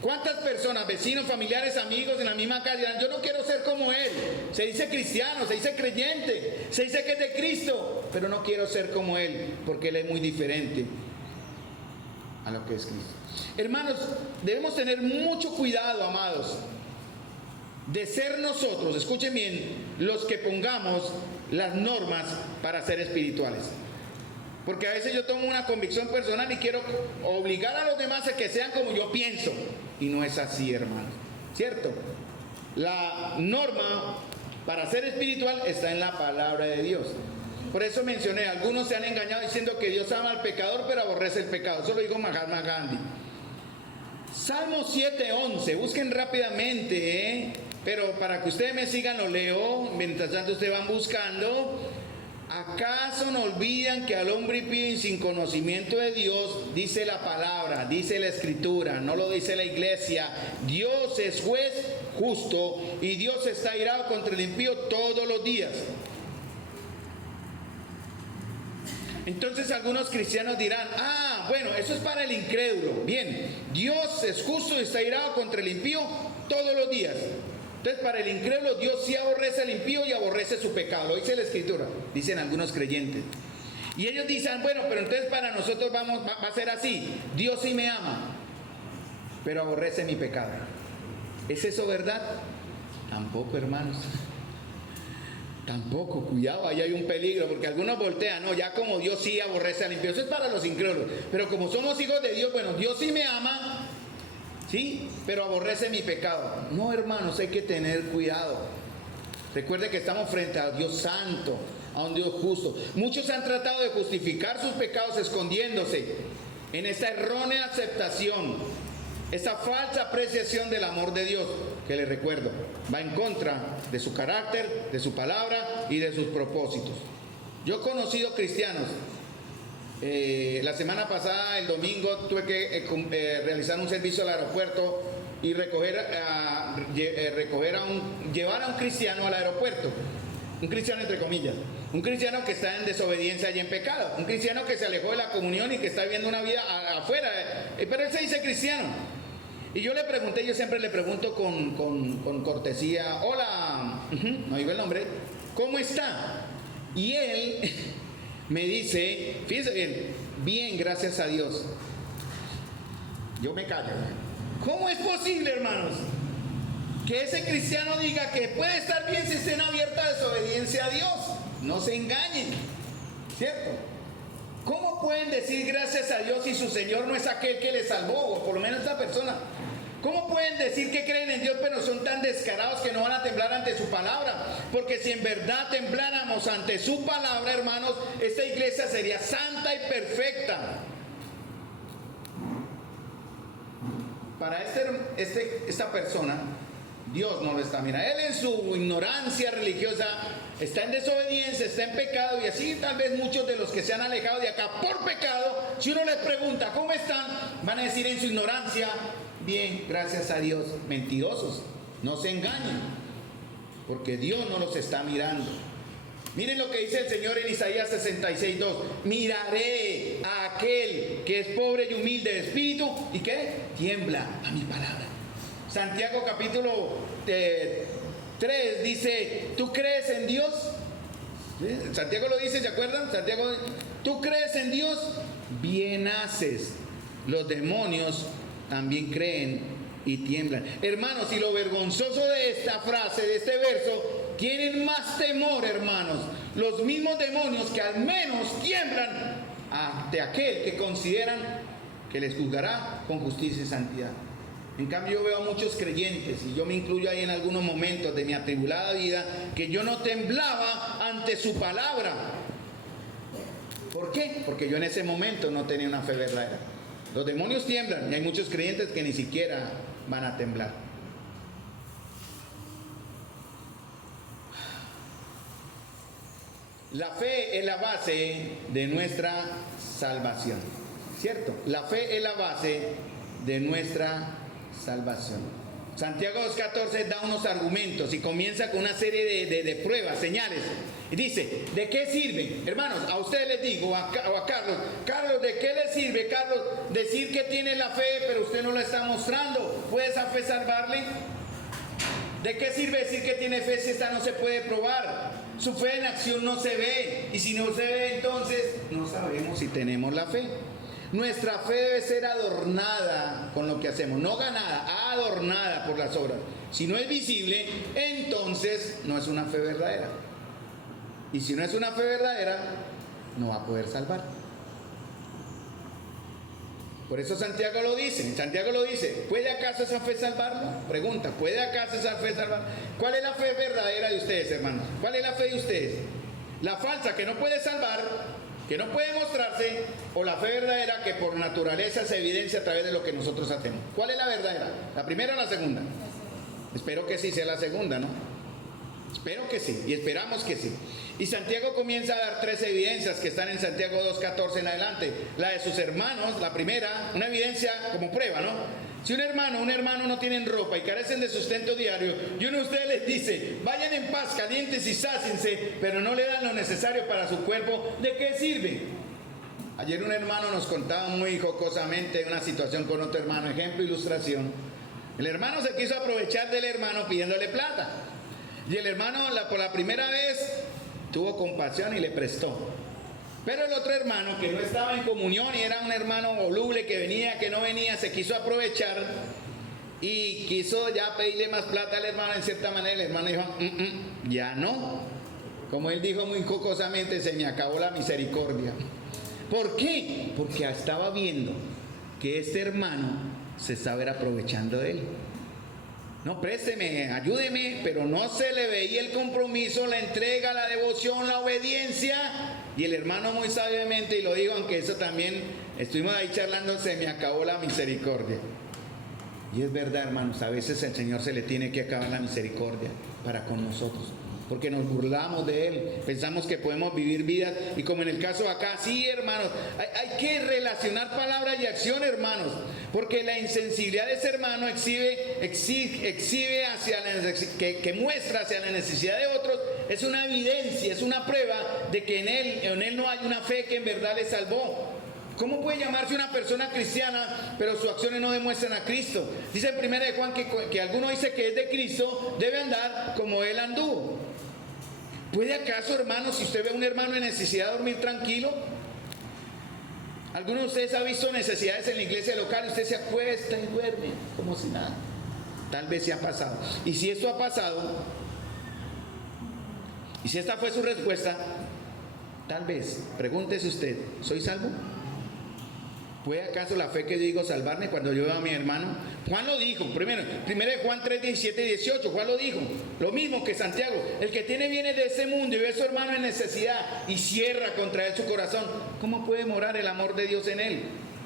¿Cuántas personas, vecinos, familiares, amigos en la misma casa dirán, yo no quiero ser como él? Se dice cristiano, se dice creyente, se dice que es de Cristo, pero no quiero ser como él, porque él es muy diferente a lo que es Cristo. Hermanos, debemos tener mucho cuidado, amados, de ser nosotros, escuchen bien, los que pongamos las normas para ser espirituales. Porque a veces yo tomo una convicción personal y quiero obligar a los demás a que sean como yo pienso. Y no es así, hermano. ¿Cierto? La norma para ser espiritual está en la palabra de Dios. Por eso mencioné, algunos se han engañado diciendo que Dios ama al pecador pero aborrece el pecado. Eso lo dijo Mahatma Gandhi. Salmo 7:11, busquen rápidamente, pero para que ustedes me sigan lo leo, mientras tanto ustedes van buscando. ¿Acaso no olvidan que al hombre impío sin conocimiento de Dios, dice la palabra, dice la escritura, no lo dice la iglesia? Dios es juez justo y Dios está airado contra el impío todos los días. Entonces algunos cristianos dirán, bueno, eso es para el incrédulo. Bien, Dios es justo y está airado contra el impío todos los días. Entonces para el incrédulo Dios sí aborrece al impío y aborrece su pecado. Lo dice la escritura, dicen algunos creyentes. Y ellos dicen, bueno, pero entonces para nosotros va a ser así. Dios sí me ama, pero aborrece mi pecado. ¿Es eso verdad? Tampoco, hermanos. Tampoco, cuidado, ahí hay un peligro, porque algunos voltean, no, ya como Dios sí aborrece al impío, eso es para los incrédulos, pero como somos hijos de Dios, bueno, Dios sí me ama, sí, pero aborrece mi pecado. No, hermanos, hay que tener cuidado. Recuerde que estamos frente a Dios santo, a un Dios justo. Muchos han tratado de justificar sus pecados escondiéndose en esta errónea aceptación, esa falsa apreciación del amor de Dios, que les recuerdo, va en contra de su carácter, de su palabra y de sus propósitos. Yo he conocido cristianos. La semana pasada, el domingo, tuve que realizar un servicio al aeropuerto y llevar a un cristiano al aeropuerto. Un cristiano entre comillas. Un cristiano que está en desobediencia y en pecado. Un cristiano que se alejó de la comunión y que está viviendo una vida afuera. Pero él se dice cristiano. Y yo le pregunté, yo siempre le pregunto con cortesía, hola, no digo el nombre, ¿cómo está? Y él me dice, fíjense bien, bien, gracias a Dios. Yo me callo. ¿Cómo es posible, hermanos, que ese cristiano diga que puede estar bien si está en abierta desobediencia a Dios? No se engañen, ¿cierto? ¿Cómo pueden decir gracias a Dios si su Señor no es aquel que les salvó, o por lo menos esa persona? ¿Cómo pueden decir que creen en Dios pero son tan descarados que no van a temblar ante su palabra? Porque si en verdad tembláramos ante su palabra, hermanos, esta iglesia sería santa y perfecta. Para esta persona, Dios no lo está mirando. Él en su ignorancia religiosa está en desobediencia, está en pecado, y así tal vez muchos de los que se han alejado de acá por pecado, si uno les pregunta ¿cómo están?, van a decir en su ignorancia, bien, gracias a Dios. Mentirosos, no se engañen, porque Dios no los está mirando. Miren lo que dice el Señor en Isaías 66:2. Miraré a aquel que es pobre y humilde de espíritu y que tiembla a mi palabra. Santiago capítulo 3 dice, ¿tú crees en Dios? ¿Sí? Santiago lo dice, ¿se acuerdan? Santiago, ¿tú crees en Dios? Bien haces. Los demonios también creen y tiemblan. Hermanos, y lo vergonzoso de esta frase, de este verso, tienen más temor, hermanos, los mismos demonios que al menos tiemblan ante aquel que consideran que les juzgará con justicia y santidad. En cambio, yo veo a muchos creyentes, y yo me incluyo ahí en algunos momentos de mi atribulada vida, que yo no temblaba ante su palabra. ¿Por qué? Porque yo en ese momento no tenía una fe verdadera. Los demonios tiemblan, y hay muchos creyentes que ni siquiera van a temblar. La fe es la base de nuestra salvación, ¿cierto? La fe es la base de nuestra salvación. Santiago 2:14 da unos argumentos y comienza con una serie de pruebas, señales. Y dice, ¿de qué sirve? Hermanos, a ustedes les digo, o a Carlos, ¿de qué le sirve, Carlos, decir que tiene la fe pero usted no la está mostrando? ¿puede esa fe salvarle? ¿De qué sirve decir que tiene fe si esta no se puede probar? Su fe en acción no se ve, y si no se ve, entonces no sabemos si tenemos la fe. Nuestra fe debe ser adornada con lo que hacemos, no ganada, adornada por las obras. Si no es visible, entonces no es una fe verdadera. Y si no es una fe verdadera, no va a poder salvar. Por eso Santiago lo dice. ¿Puede acaso esa fe salvarlo? Pregunta, ¿puede acaso esa fe salvarlo? ¿Cuál es la fe verdadera de ustedes, hermanos? ¿Cuál es la fe de ustedes? ¿La falsa, que no puede salvar, que no puede mostrarse, o la fe verdadera que por naturaleza se evidencia a través de lo que nosotros hacemos? ¿Cuál es la verdadera? ¿La primera o la segunda? Espero que sí sea la segunda, ¿no? Espero que sí, y esperamos que sí. Y Santiago comienza a dar 3 evidencias que están en Santiago 2:14 en adelante. La de sus hermanos, la primera, una evidencia como prueba, ¿no? Si un hermano no tienen ropa y carecen de sustento diario, y uno de ustedes les dice, vayan en paz, calientes y sáciense, pero no le dan lo necesario para su cuerpo, ¿de qué sirve? Ayer un hermano nos contaba muy jocosamente una situación con otro hermano, ejemplo, ilustración. El hermano se quiso aprovechar del hermano pidiéndole plata. Y el hermano por la primera vez tuvo compasión y le prestó. Pero el otro hermano, que no estaba en comunión y era un hermano voluble que venía, que no venía, se quiso aprovechar y quiso ya pedirle más plata al hermano. En cierta manera el hermano dijo, ya no. Como él dijo muy jocosamente, se me acabó la misericordia. ¿Por qué? Porque estaba viendo que este hermano se estaba aprovechando de él. No, présteme, ayúdeme, pero no se le veía el compromiso, la entrega, la devoción, la obediencia. Y el hermano muy sabiamente, y lo digo, aunque eso también, estuvimos ahí charlando, se me acabó la misericordia. Y es verdad, hermanos, a veces al Señor se le tiene que acabar la misericordia para con nosotros. Porque nos burlamos de Él, pensamos que podemos vivir vidas, y como en el caso acá, sí, hermanos, hay que relacionar palabra y acción, hermanos, porque la insensibilidad de ese hermano exhibe hacia que muestra hacia la necesidad de otros, es una evidencia, es una prueba de que en él no hay una fe que en verdad le salvó. ¿Cómo puede llamarse una persona cristiana, pero sus acciones no demuestran a Cristo? Dice en 1 de Juan que alguno dice que es de Cristo, debe andar como Él anduvo. ¿Puede acaso, hermanos, si usted ve a un hermano en necesidad de dormir tranquilo? ¿Alguno de ustedes ha visto necesidades en la iglesia local y usted se acuesta y duerme como si nada? Tal vez se ha pasado. Y si esto ha pasado, y si esta fue su respuesta, tal vez, pregúntese usted, ¿soy salvo? ¿Puede acaso la fe que digo salvarme cuando yo veo a mi hermano? Juan lo dijo, primero de Juan 3, 17 y 18, Juan lo dijo, lo mismo que Santiago, el que tiene bienes de este mundo y ve a su hermano en necesidad y cierra contra él su corazón, ¿cómo puede morar el amor de Dios en él?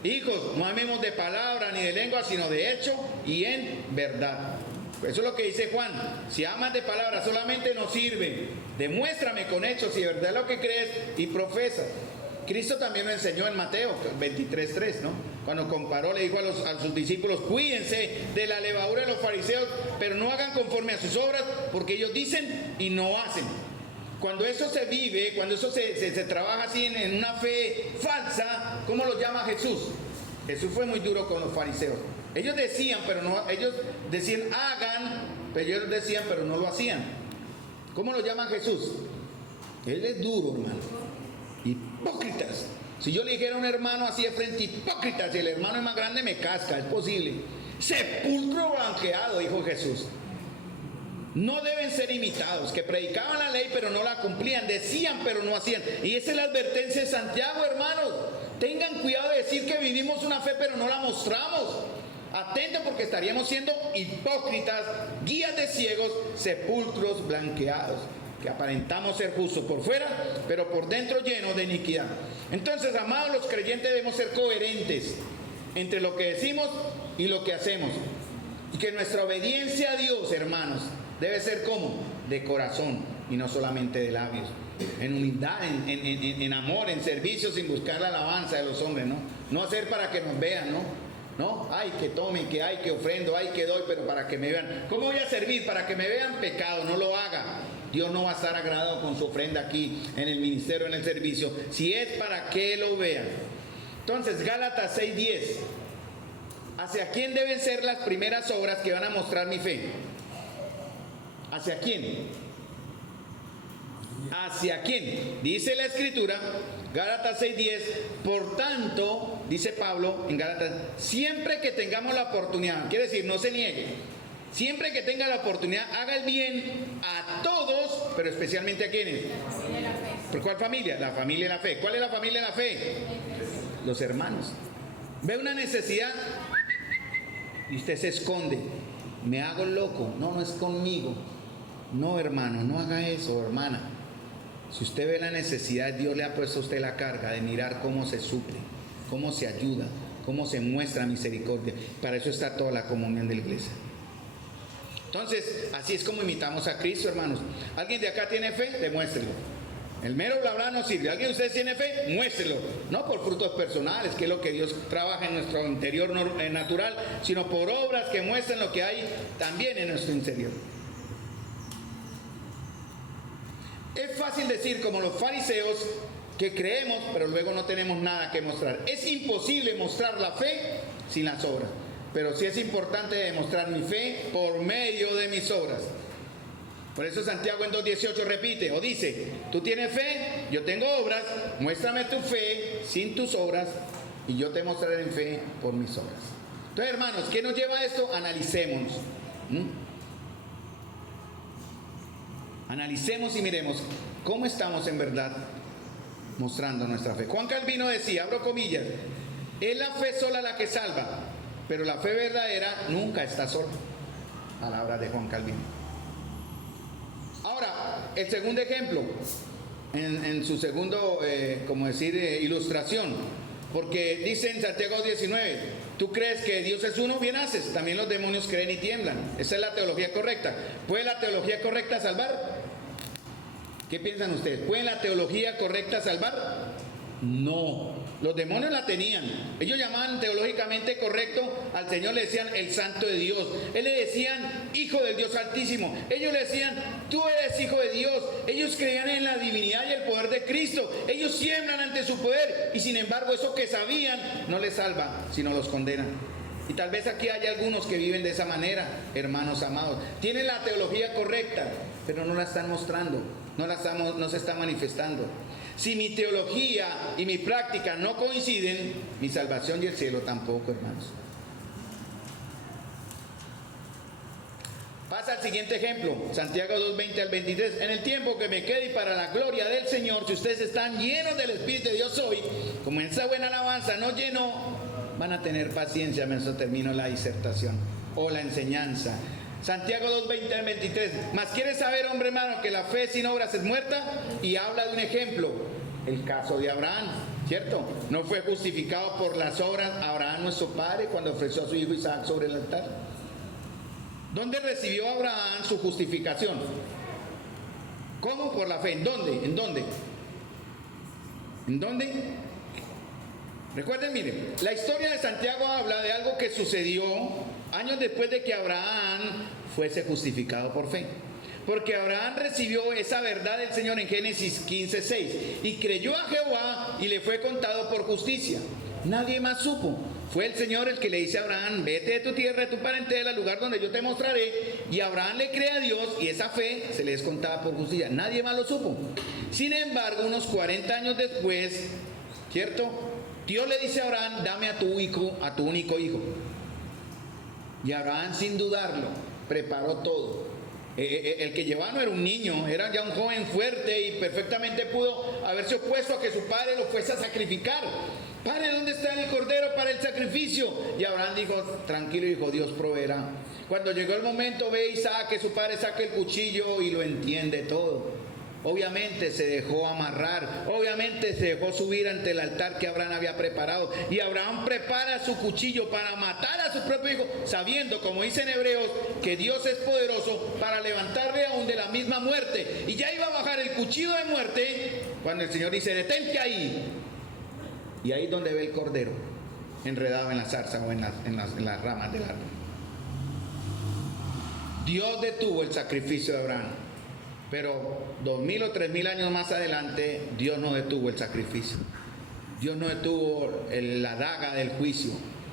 Hijos, no amemos de palabra ni de lengua, sino de hecho y en verdad. Eso es lo que dice Juan, si amas de palabra solamente no sirve, demuéstrame con hechos si de verdad es lo que crees y profesas. Cristo también lo enseñó en Mateo 23:3, ¿no? Cuando comparó, le dijo a sus discípulos, cuídense de la levadura de los fariseos, pero no hagan conforme a sus obras, porque ellos dicen y no hacen. Cuando eso se vive, cuando eso se trabaja así en una fe falsa, ¿cómo lo llama Jesús? Jesús fue muy duro con los fariseos. Ellos decían, ellos decían hagan, pero ellos decían, pero no lo hacían. ¿Cómo lo llama Jesús? Él es duro, hermano. Hipócritas. Si yo le dijera a un hermano así de frente, hipócritas, si el hermano es más grande me casca, es posible. Sepulcro blanqueado, dijo Jesús. No deben ser imitados, que predicaban la ley pero no la cumplían, decían pero no hacían. Y esa es la advertencia de Santiago, hermanos. Tengan cuidado de decir que vivimos una fe pero no la mostramos. Atentos, porque estaríamos siendo hipócritas, guías de ciegos, sepulcros blanqueados, que aparentamos ser justos por fuera, pero por dentro llenos de iniquidad. Entonces, amados, los creyentes debemos ser coherentes entre lo que decimos y lo que hacemos. Y que nuestra obediencia a Dios, hermanos, debe ser como de corazón y no solamente de labios. En humildad, en amor, en servicio, sin buscar la alabanza de los hombres, ¿no? No hacer para que nos vean, ¿no? Ay, que tomen, que hay, que ofrendo, ay, que doy, pero para que me vean. ¿Cómo voy a servir? Para que me vean, pecado, no lo haga. Dios no va a estar agradado con su ofrenda aquí en el ministerio, en el servicio, si es para que lo vean. Entonces, Gálatas 6:10. ¿Hacia quién deben ser las primeras obras que van a mostrar mi fe? ¿Hacia quién? ¿Hacia quién? Dice la Escritura, Gálatas 6:10, por tanto, dice Pablo en Gálatas, siempre que tengamos la oportunidad, quiere decir, no se niegue, siempre que tenga la oportunidad, haga el bien a todos, pero especialmente a quienes. ¿Por cuál familia? La familia de la fe. ¿Cuál es la familia de la fe? Los hermanos. Ve una necesidad y usted se esconde. Me hago loco. No, no es conmigo. No, hermano, no haga eso, hermana. Si usted ve la necesidad, Dios le ha puesto a usted la carga de mirar cómo se suple, cómo se ayuda, cómo se muestra misericordia. Para eso está toda la comunión de la iglesia. Entonces, así es como imitamos a Cristo, hermanos. ¿Alguien de acá tiene fe? Demuéstrelo. El mero bla bla no sirve. ¿Alguien de ustedes tiene fe? Muéstrelo. No por frutos personales, que es lo que Dios trabaja en nuestro interior natural, sino por obras que muestren lo que hay también en nuestro interior. Es fácil decir, como los fariseos, que creemos, pero luego no tenemos nada que mostrar. Es imposible mostrar la fe sin las obras. Pero sí es importante demostrar mi fe por medio de mis obras. Por eso Santiago en 2:18 repite o dice, tú tienes fe, yo tengo obras, muéstrame tu fe sin tus obras y yo te mostraré en fe por mis obras. Entonces, hermanos, ¿qué nos lleva a esto? Analicémonos. Analicemos y miremos cómo estamos en verdad mostrando nuestra fe. Juan Calvino decía, abro comillas, es la fe sola la que salva, pero la fe verdadera nunca está sola. Palabras de Juan Calvino. Ahora, el segundo ejemplo, en su segundo, ilustración, porque dice en Santiago 19, tú crees que Dios es uno, bien haces, también los demonios creen y tiemblan. Esa es la teología correcta. ¿Puede la teología correcta salvar? ¿Qué piensan ustedes? ¿Puede la teología correcta salvar? No. Los demonios la tenían. Ellos llamaban teológicamente correcto al Señor, le decían el Santo de Dios. Él le decían Hijo del Dios Altísimo. Ellos le decían tú eres Hijo de Dios. Ellos creían en la divinidad y el poder de Cristo. Ellos siembran ante su poder y sin embargo eso que sabían no les salva, sino los condena. Y tal vez aquí haya algunos que viven de esa manera, hermanos amados. Tienen la teología correcta, pero no la están mostrando, no se está manifestando. Si mi teología y mi práctica no coinciden, mi salvación y el cielo tampoco, hermanos. Pasa al siguiente ejemplo, Santiago 2:20 al 23. En el tiempo que me quede y para la gloria del Señor, si ustedes están llenos del Espíritu de Dios hoy, como en esa buena alabanza no llenó, van a tener paciencia mientras termino la disertación o la enseñanza. Santiago 2:20 al 23. Mas quieres saber, hombre hermano, que la fe sin obras es muerta, y habla de un ejemplo, el caso de Abraham, ¿cierto? No fue justificado por las obras Abraham nuestro padre cuando ofreció a su hijo Isaac sobre el altar. ¿Dónde recibió Abraham su justificación? ¿Cómo? Por la fe. ¿En dónde? ¿En dónde? ¿En dónde? Recuerden, miren, la historia de Santiago habla de algo que sucedió años después de que Abraham fuese justificado por fe. Porque Abraham recibió esa verdad del Señor en Génesis 15:6 y creyó a Jehová y le fue contado por justicia. Nadie más supo. Fue el Señor el que le dice a Abraham, vete de tu tierra, de tu parentela, al lugar donde yo te mostraré. Y Abraham le cree a Dios y esa fe se le es contada por justicia. Nadie más lo supo. Sin embargo, unos 40 años después, ¿cierto? Dios le dice a Abraham, dame a tu único hijo. Y Abraham, sin dudarlo, preparó todo. El que llevaba no era un niño, era ya un joven fuerte y perfectamente pudo haberse opuesto a que su padre lo fuese a sacrificar. Padre, ¿dónde está el cordero para el sacrificio? Y Abraham dijo, tranquilo hijo, Dios proveerá. Cuando llegó el momento, ve Isaac que su padre saque el cuchillo y lo entiende todo. Obviamente se dejó amarrar, obviamente se dejó subir ante el altar que Abraham había preparado. Y Abraham prepara su cuchillo para matar a su propio hijo, sabiendo, como dice en Hebreos, que Dios es poderoso para levantarle aún de la misma muerte. Y ya iba a bajar el cuchillo de muerte cuando el Señor dice, detente ahí. Y ahí es donde ve el cordero enredado en la zarza o en las ramas del árbol. Dios detuvo el sacrificio de Abraham. Pero 2000 o 3000 años más adelante, Dios no detuvo el sacrificio. Dios no detuvo la daga del juicio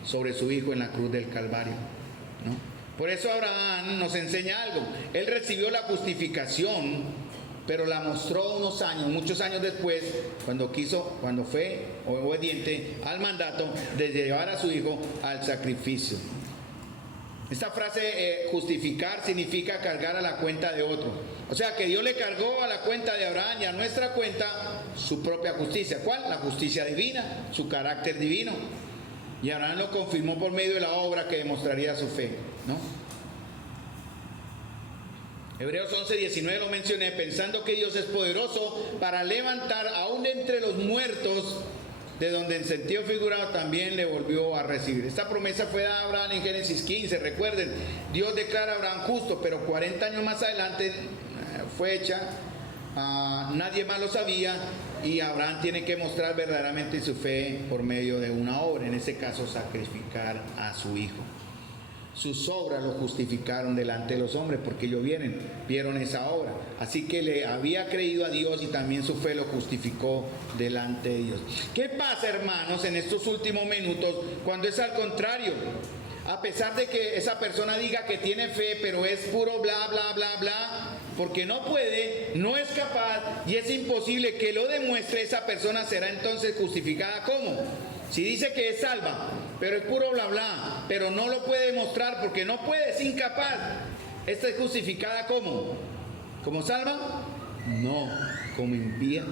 sobre su Hijo en la cruz del Calvario, ¿no? Por eso Abraham nos enseña algo. Él recibió la justificación, pero la mostró muchos años después, cuando fue obediente al mandato de llevar a su hijo al sacrificio. Esta frase justificar significa cargar a la cuenta de otro. O sea que Dios le cargó a la cuenta de Abraham y a nuestra cuenta su propia justicia. ¿Cuál? La justicia divina, su carácter divino. Y Abraham lo confirmó por medio de la obra que demostraría su fe, ¿no? Hebreos 11:19 lo mencioné, pensando que Dios es poderoso para levantar aún de entre los muertos, de donde en sentido figurado también le volvió a recibir. Esta promesa fue dada a Abraham en Génesis 15, recuerden, Dios declara a Abraham justo, pero 40 años más adelante fue hecha, nadie más lo sabía, y Abraham tiene que mostrar verdaderamente su fe por medio de una obra, en ese caso sacrificar a su hijo. Sus obras lo justificaron delante de los hombres, porque ellos vieron esa obra. Así que le había creído a Dios y también su fe lo justificó delante de Dios. ¿Qué pasa, hermanos, en estos últimos minutos cuando es al contrario? A pesar de que esa persona diga que tiene fe, pero es puro bla, bla, bla, bla, porque no puede, no es capaz y es imposible que lo demuestre, esa persona será entonces justificada. ¿Cómo? Si dice que es salva, pero es puro bla bla, pero no lo puede demostrar porque no puede, es incapaz, ¿esta es justificada cómo? ¿Como salva? No, como impía.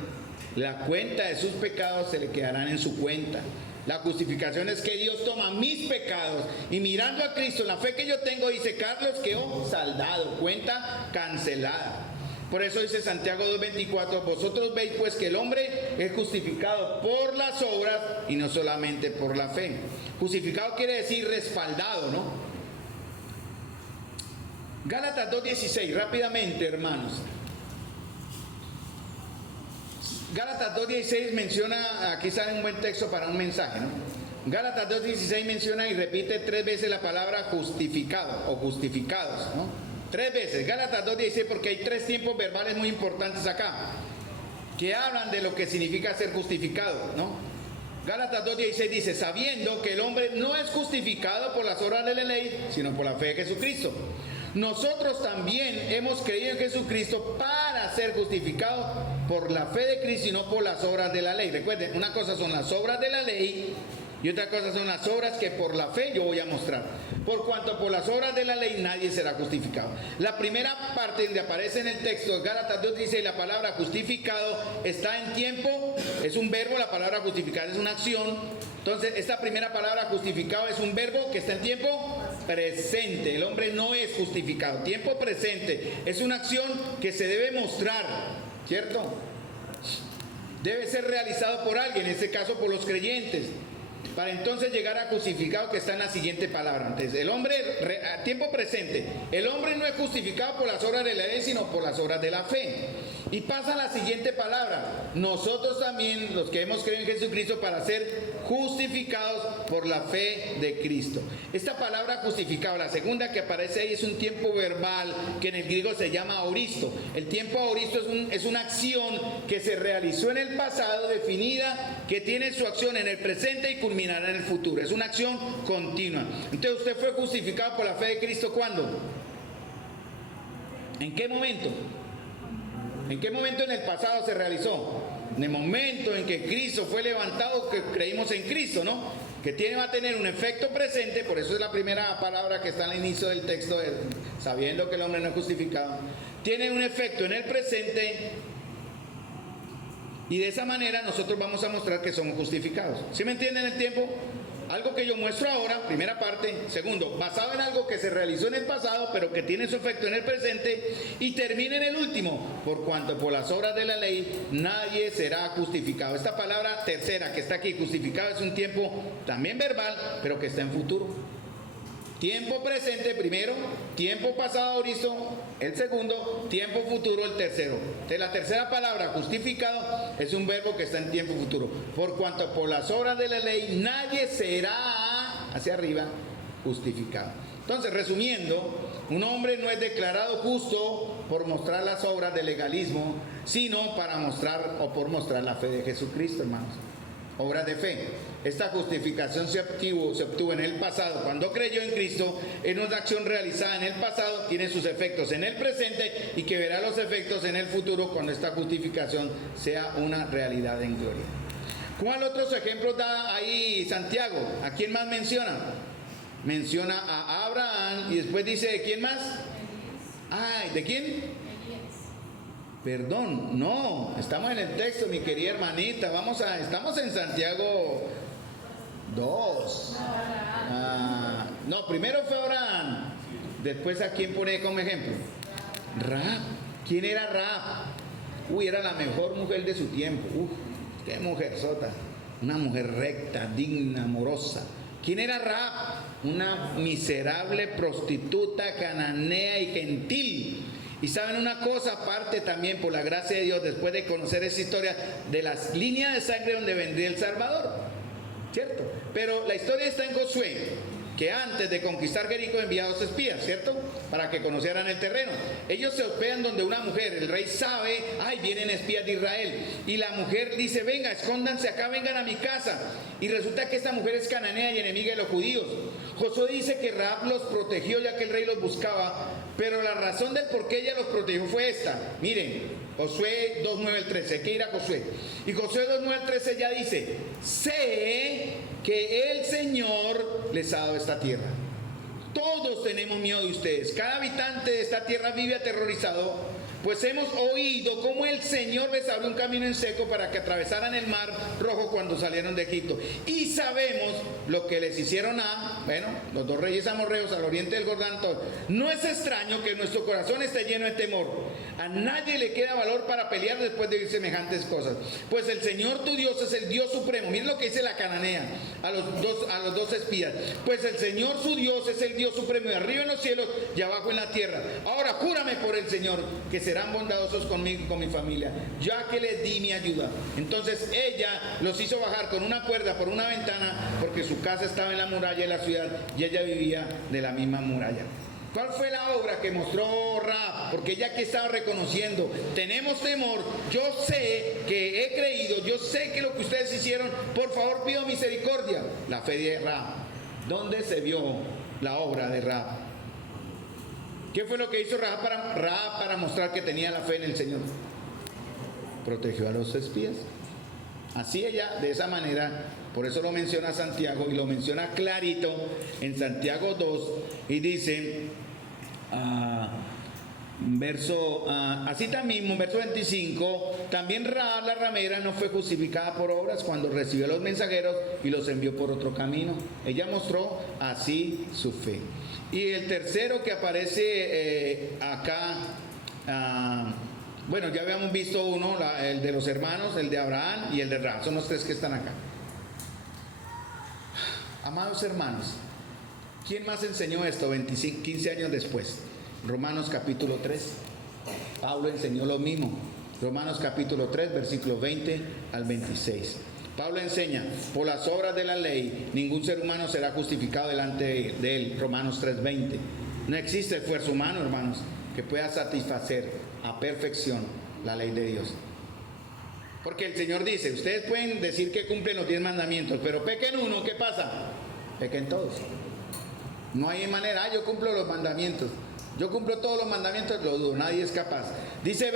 La cuenta de sus pecados se le quedarán en su cuenta. La justificación es que Dios toma mis pecados y mirando a Cristo, en la fe que yo tengo, dice Carlos, quedó saldado, cuenta cancelada. Por eso dice Santiago 2:24, vosotros veis pues que el hombre es justificado por las obras y no solamente por la fe. Justificado quiere decir respaldado, ¿no? Gálatas 2:16, rápidamente, hermanos. Gálatas 2:16 menciona, aquí sale un buen texto para un mensaje, ¿no? Gálatas 2:16 menciona y repite 3 veces la palabra justificado o justificados, ¿no? 3 veces, Gálatas 2:16, porque hay 3 tiempos verbales muy importantes acá, que hablan de lo que significa ser justificado, ¿no? Gálatas 2:16 dice, sabiendo que el hombre no es justificado por las obras de la ley, sino por la fe de Jesucristo. Nosotros también hemos creído en Jesucristo para ser justificados por la fe de Cristo y no por las obras de la ley. Recuerden, una cosa son las obras de la ley y otra cosa son las obras que por la fe yo voy a mostrar. Por cuanto por las obras de la ley nadie será justificado. La primera parte donde aparece en el texto, Gálatas 2:16, la palabra justificado está en tiempo, es un verbo, la palabra justificar es una acción. Entonces, esta primera palabra justificado es un verbo que está en tiempo presente. El hombre no es justificado. Tiempo presente es una acción que se debe mostrar, ¿cierto? Debe ser realizado por alguien, en este caso por los creyentes, para entonces llegar a justificado, que está en la siguiente palabra. Entonces, el hombre, a tiempo presente, el hombre no es justificado por las obras de la ley, sino por las obras de la fe. Y pasa a la siguiente palabra, nosotros también, los que hemos creído en Jesucristo, para ser justificados por la fe de Cristo. Esta palabra justificado, la segunda que aparece ahí, es un tiempo verbal que en el griego se llama aoristo. El tiempo aoristo es una acción que se realizó en el pasado, definida, que tiene su acción en el presente y culminará en el futuro. Es una acción continua. Entonces, usted fue justificado por la fe de Cristo, ¿cuándo? ¿En qué momento? ¿En qué momento en el pasado se realizó? En el momento en que Cristo fue levantado, que creímos en Cristo, ¿no? Que va a tener un efecto presente, por eso es la primera palabra que está al inicio del texto, sabiendo que el hombre no es justificado. Tiene un efecto en el presente y de esa manera nosotros vamos a mostrar que somos justificados. ¿Sí me entienden el tiempo? Algo que yo muestro ahora, primera parte. Segundo, basado en algo que se realizó en el pasado, pero que tiene su efecto en el presente. Y termina en el último, por cuanto por las obras de la ley nadie será justificado. Esta palabra tercera que está aquí, justificado, es un tiempo también verbal, pero que está en futuro. Tiempo presente primero, tiempo pasado aoristo el segundo, tiempo futuro el tercero. De la tercera palabra, justificado, es un verbo que está en tiempo futuro. Por cuanto por las obras de la ley nadie será, hacia arriba, justificado. Entonces, resumiendo, un hombre no es declarado justo por mostrar las obras del legalismo, sino para mostrar o por mostrar la fe de Jesucristo, hermanos. obras de fe. Esta justificación se obtuvo en el pasado cuando creyó en Cristo, en una acción realizada en el pasado, tiene sus efectos en el presente y que verá los efectos en el futuro cuando esta justificación sea una realidad en gloria. ¿Cuál otros ejemplos da ahí Santiago? ¿A quién más menciona? Menciona a Abraham y después dice, ¿de quién más? Ay, ¿de quién? Perdón, no, estamos en el texto, mi querida hermanita, estamos en Santiago 2. No, primero fue Abraham, después ¿a quién pone como ejemplo? Rahab. ¿Quién era Rahab? Uy, era la mejor mujer de su tiempo. Qué mujer sota, una mujer recta, digna, amorosa. ¿Quién era Rahab? Una miserable prostituta cananea y gentil. Y saben una cosa, aparte también por la gracia de Dios, después de conocer esa historia, de las líneas de sangre donde vendría el Salvador, ¿cierto? Pero la historia está en Josué, que antes de conquistar Jericó envía 2 espías, ¿cierto? Para que conocieran el terreno. Ellos se hospedan donde una mujer, el rey sabe, ay, vienen espías de Israel. Y la mujer dice, venga, escóndanse acá, vengan a mi casa. Y resulta que esta mujer es cananea y enemiga de los judíos. Josué dice que Rahab los protegió ya que el rey los buscaba, pero la razón del por qué ella los protegió fue esta. Miren, Josué 2:9 al 13, hay que ir a Josué. Y Josué 2:9 al 13 ya dice, sé que el Señor les ha dado esta tierra. Todos tenemos miedo de ustedes. Cada habitante de esta tierra vive aterrorizado, pues hemos oído cómo el Señor les abrió un camino en seco para que atravesaran el mar rojo cuando salieron de Egipto. Y sabemos lo que les hicieron los 2 reyes amorreos al oriente del Jordán. No es extraño que nuestro corazón esté lleno de temor. A nadie le queda valor para pelear después de oír semejantes cosas. Pues el Señor tu Dios es el Dios supremo. Miren lo que dice la cananea a los dos espías. Pues el Señor su Dios es el Dios supremo, y arriba en los cielos y abajo en la tierra. Ahora júrame por el Señor que serán bondadosos conmigo y con mi familia, ya que les di mi ayuda. Entonces ella los hizo bajar con una cuerda por una ventana, porque su casa estaba en la muralla de la ciudad y ella vivía de la misma muralla. ¿Cuál fue la obra que mostró Rahab? Porque ella que estaba reconociendo, tenemos temor, yo sé que he creído, yo sé que lo que ustedes hicieron, por favor pido misericordia. La fe de Rahab. ¿Dónde se vio la obra de Rahab? ¿Qué fue lo que hizo Rahab para mostrar que tenía la fe en el Señor? Protegió a los espías. Así ella, de esa manera, por eso lo menciona Santiago y lo menciona clarito en Santiago 2 y dice, así también, verso 25, también Rahab la ramera no fue justificada por obras cuando recibió a los mensajeros y los envió por otro camino. Ella mostró así su fe. Y el tercero que aparece acá, ya habíamos visto uno, el de los hermanos, el de Abraham y el de Rahab, son los 3 que están acá. Amados hermanos, ¿quién más enseñó esto 15 años después? Romanos capítulo 3. Pablo enseñó lo mismo. Romanos capítulo 3, versículos 20 al 26. Pablo enseña, por las obras de la ley, ningún ser humano será justificado delante de él. Romanos 3:20. No existe esfuerzo humano, hermanos, que pueda satisfacer a perfección la ley de Dios. Porque el Señor dice, ustedes pueden decir que cumplen los 10 mandamientos, pero pequen uno, ¿qué pasa? Pequen todos. No hay manera, yo cumplo los mandamientos. Yo cumplo todos los mandamientos, lo dudo, nadie es capaz. Dice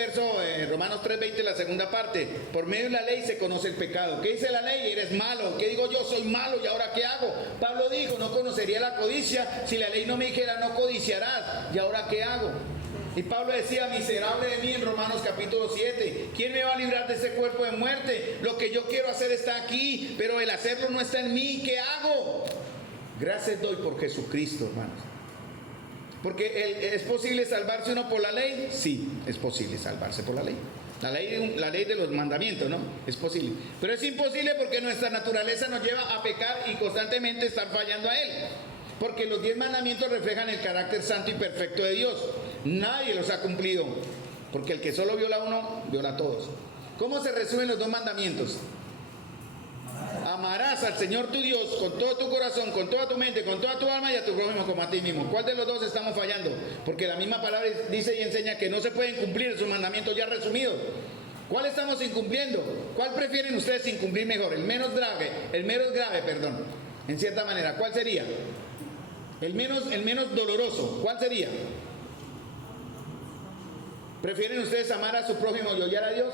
Romanos 3:20, la segunda parte, por medio de la ley se conoce el pecado. ¿Qué dice la ley? Eres malo. ¿Qué digo yo? Soy malo, ¿y ahora qué hago? Pablo dijo, no conocería la codicia si la ley no me dijera no codiciarás, ¿y ahora qué hago? Y Pablo decía, miserable de mí en Romanos capítulo 7, ¿quién me va a librar de ese cuerpo de muerte? Lo que yo quiero hacer está aquí, pero el hacerlo no está en mí, ¿qué hago? Gracias doy por Jesucristo, hermanos. Porque ¿es posible salvarse uno por la ley? Sí, es posible salvarse por la ley. La ley de los mandamientos, ¿no? Es posible. Pero es imposible porque nuestra naturaleza nos lleva a pecar y constantemente estar fallando a Él. Porque los 10 mandamientos reflejan el carácter santo y perfecto de Dios. Nadie los ha cumplido. Porque el que solo viola uno, viola a todos. ¿Cómo se resumen los 2 mandamientos? Amarás al Señor tu Dios con todo tu corazón, con toda tu mente, con toda tu alma y a tu prójimo como a ti mismo. ¿Cuál de los 2 estamos fallando? Porque la misma palabra dice y enseña que no se pueden cumplir esos mandamientos ya resumidos. ¿Cuál estamos incumpliendo? ¿Cuál prefieren ustedes incumplir mejor? El menos grave, perdón, en cierta manera. ¿Cuál sería? El menos doloroso. ¿Cuál sería? ¿Prefieren ustedes amar a su prójimo y odiar a Dios?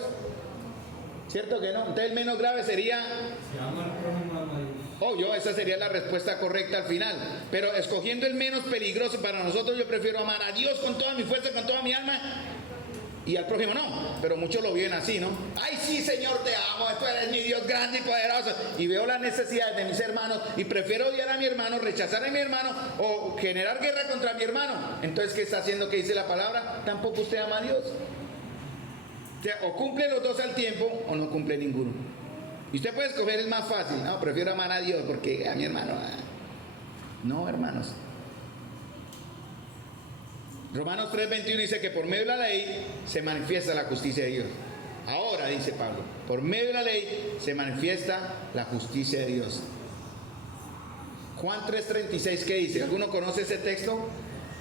¿Cierto que no? Entonces el menos grave sería... Si ama al prójimo, ama a Dios. Obvio, esa sería la respuesta correcta al final. Pero escogiendo el menos peligroso para nosotros, yo prefiero amar a Dios con toda mi fuerza, con toda mi alma, y al prójimo no. Pero muchos lo viven así, ¿no? Ay, sí, Señor, te amo, tú eres mi Dios grande y poderoso. Y veo las necesidades de mis hermanos y prefiero odiar a mi hermano, rechazar a mi hermano o generar guerra contra mi hermano. Entonces, ¿qué está haciendo? ¿Qué dice la palabra? Tampoco usted ama a Dios. O sea, o cumple los dos al tiempo o no cumple ninguno. Y usted puede escoger el más fácil. No, prefiero amar a Dios porque a mi hermano. No, hermanos. Romanos 3:21 dice que por medio de la ley se manifiesta la justicia de Dios. Ahora, dice Pablo, por medio de la ley se manifiesta la justicia de Dios. Juan 3:36, ¿qué dice? ¿Alguno conoce ese texto?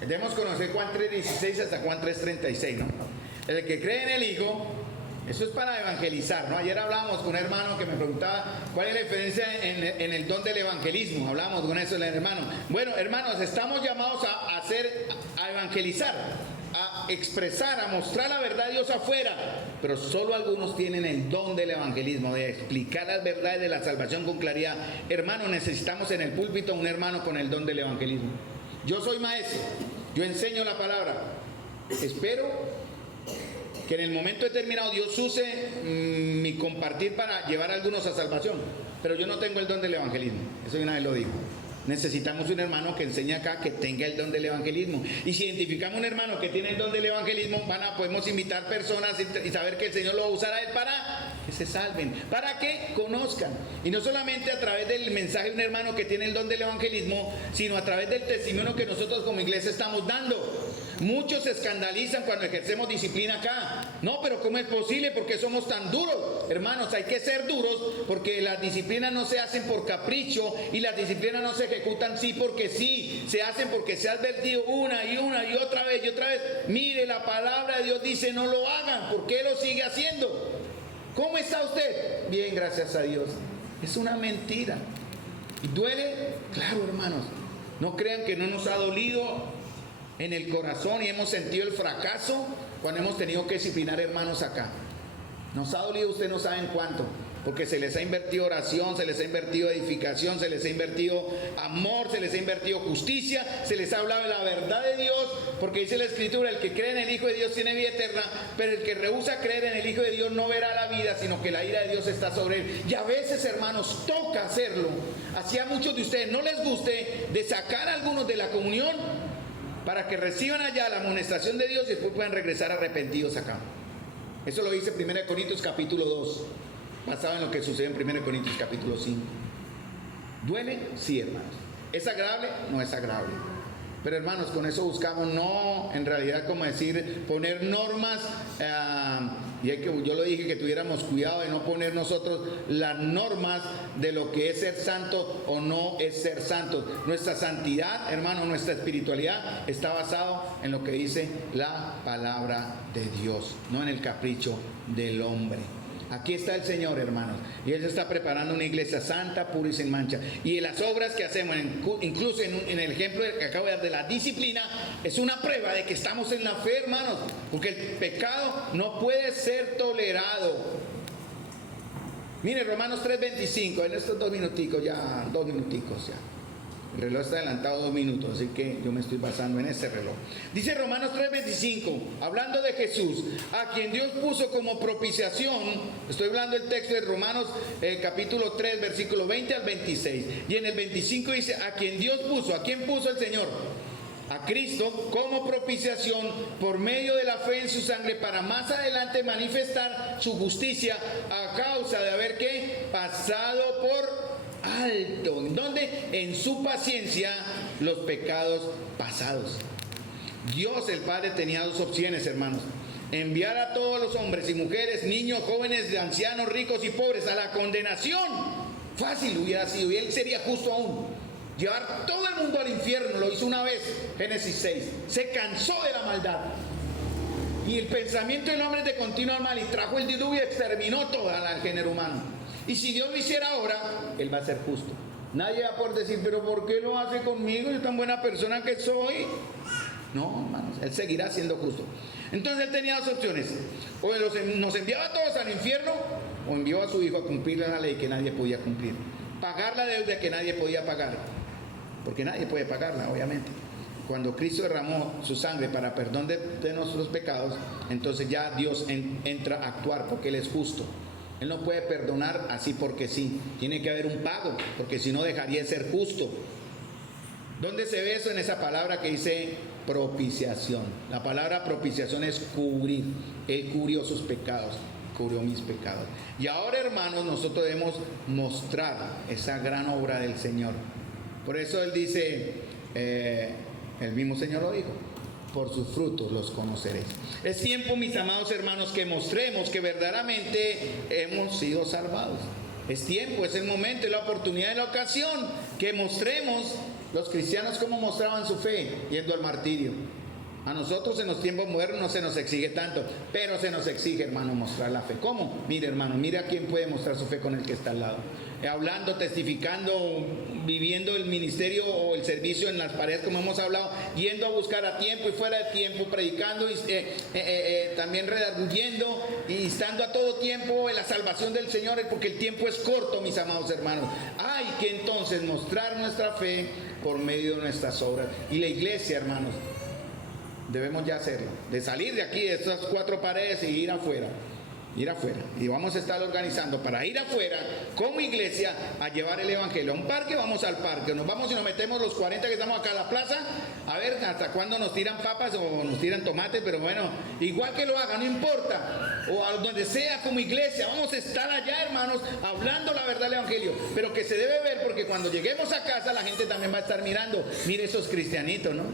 Debemos conocer Juan 3:16 hasta Juan 3:36, ¿no? El que cree en el Hijo, eso es para evangelizar, ¿no? Ayer hablábamos con un hermano que me preguntaba cuál es la diferencia en el don del evangelismo. Hablábamos con eso, el hermano. Bueno, hermanos, estamos llamados a evangelizar, a expresar, a mostrar la verdad de Dios afuera, pero solo algunos tienen el don del evangelismo, de explicar las verdades de la salvación con claridad. Hermanos, necesitamos en el púlpito un hermano con el don del evangelismo. Yo soy maestro, yo enseño la palabra. Espero que en el momento determinado Dios use mi compartir para llevar a algunos a salvación, pero yo no tengo el don del evangelismo. Eso una vez lo digo. Necesitamos un hermano que enseñe acá, que tenga el don del evangelismo. Y si identificamos un hermano que tiene el don del evangelismo, podemos invitar personas y saber que el Señor lo va a usar a él para que se salven, para que conozcan. Y no solamente a través del mensaje de un hermano que tiene el don del evangelismo, sino a través del testimonio que nosotros como iglesia estamos dando. Muchos se escandalizan cuando ejercemos disciplina acá. No, pero ¿cómo es posible? ¿Por qué somos tan duros? Hermanos, hay que ser duros porque las disciplinas no se hacen por capricho y las disciplinas no se ejecutan sí porque sí. Se hacen porque se ha advertido una y otra vez y otra vez. Mire, la palabra de Dios dice no lo hagan. ¿Por qué lo sigue haciendo? ¿Cómo está usted? Bien, gracias a Dios. Es una mentira. ¿Y duele? Claro, hermanos. No crean que no nos ha dolido en el corazón y hemos sentido el fracaso cuando hemos tenido que disciplinar hermanos acá. Nos ha dolido, ustedes no saben cuánto, porque se les ha invertido oración, se les ha invertido edificación, se les ha invertido amor, se les ha invertido justicia, se les ha hablado de la verdad de Dios, porque dice la Escritura, el que cree en el Hijo de Dios tiene vida eterna, pero el que rehúsa creer en el Hijo de Dios no verá la vida, sino que la ira de Dios está sobre él. Y a veces, hermanos, toca hacerlo. Así a muchos de ustedes no les guste de sacar a algunos de la comunión para que reciban allá la amonestación de Dios y después puedan regresar arrepentidos acá. Eso lo dice 1 Corintios capítulo 2, basado en lo que sucede en 1 Corintios capítulo 5. ¿Duele? Sí, hermanos. ¿Es agradable? No es agradable. Pero hermanos, con eso buscamos no, en realidad, como decir, poner normas, y hay que, yo lo dije, que tuviéramos cuidado de no poner nosotros las normas de lo que es ser santo o no es ser santo. Nuestra santidad, hermano, nuestra espiritualidad está basado en lo que dice la palabra de Dios, no en el capricho del hombre. Aquí está el Señor, hermanos, y Él se está preparando una iglesia santa, pura y sin mancha. Y las obras que hacemos, incluso en el ejemplo que acabo de dar de la disciplina, es una prueba de que estamos en la fe, hermanos, porque el pecado no puede ser tolerado. Mire, Romanos 3:25, en estos 2 minuticos ya. El reloj está adelantado 2 minutos, así que yo me estoy basando en ese reloj. Dice Romanos 3:25, hablando de Jesús, a quien Dios puso como propiciación. Estoy hablando del texto de Romanos capítulo 3, versículo 20 al 26. Y en el 25 dice, a quien Dios puso. ¿A quién puso el Señor? A Cristo como propiciación por medio de la fe en su sangre, para más adelante manifestar su justicia a causa de haber pasado por alto. ¿En dónde? En su paciencia los pecados pasados. Dios el Padre tenía 2 opciones, hermanos: enviar a todos los hombres y mujeres, niños, jóvenes, ancianos, ricos y pobres a la condenación. Fácil hubiera sido, y Él sería justo aún. Llevar todo el mundo al infierno, lo hizo una vez, Génesis 6. Se cansó de la maldad. Y el pensamiento del hombre es de continuo mal, y trajo el diluvio y exterminó todo el género humano. Y si Dios lo hiciera ahora, Él va a ser justo. Nadie va por decir, pero ¿por qué lo hace conmigo? Yo tan buena persona que soy. No, hermanos, Él seguirá siendo justo. Entonces Él tenía dos opciones: o nos enviaba a todos al infierno, o envió a su Hijo a cumplir la ley que nadie podía cumplir, pagar la deuda que nadie podía pagar, porque nadie puede pagarla, obviamente. Cuando Cristo derramó su sangre para perdón de nuestros pecados, entonces ya Dios entra a actuar, porque Él es justo. Él no puede perdonar así porque sí. Tiene que haber un pago, porque si no dejaría de ser justo. ¿Dónde se ve eso? En esa palabra que dice propiciación. La palabra propiciación es cubrir. Él cubrió sus pecados, cubrió mis pecados. Y ahora, hermanos, nosotros debemos mostrar esa gran obra del Señor. Por eso Él dice, el mismo Señor lo dijo: por sus frutos los conoceréis. Es tiempo, mis amados hermanos, que mostremos que verdaderamente hemos sido salvados. Es tiempo, es el momento, es la oportunidad, es la ocasión que mostremos los cristianos cómo mostraban su fe yendo al martirio. A nosotros en los tiempos modernos no se nos exige tanto, pero se nos exige, hermano, mostrar la fe. ¿Cómo? Mire, hermano, mire a quién puede mostrar su fe con el que está al lado. Hablando, testificando, viviendo el ministerio o el servicio en las paredes, como hemos hablado, yendo a buscar a tiempo y fuera de tiempo, predicando y también redarguyendo y estando a todo tiempo en la salvación del Señor, porque el tiempo es corto, mis amados hermanos. Hay que entonces mostrar nuestra fe por medio de nuestras obras. Y la iglesia, hermanos, debemos ya hacerlo, de salir de aquí, de estas cuatro paredes, y ir afuera. Y vamos a estar organizando para ir afuera como iglesia a llevar el evangelio. A un parque, vamos al parque, nos vamos y nos metemos los 40 que estamos acá a la plaza, a ver hasta cuándo nos tiran papas o nos tiran tomates, pero bueno, igual que lo hagan, no importa, o a donde sea como iglesia, vamos a estar allá, hermanos, hablando la verdad del evangelio, pero que se debe ver, porque cuando lleguemos a casa la gente también va a estar mirando. Mire esos cristianitos, ¿no?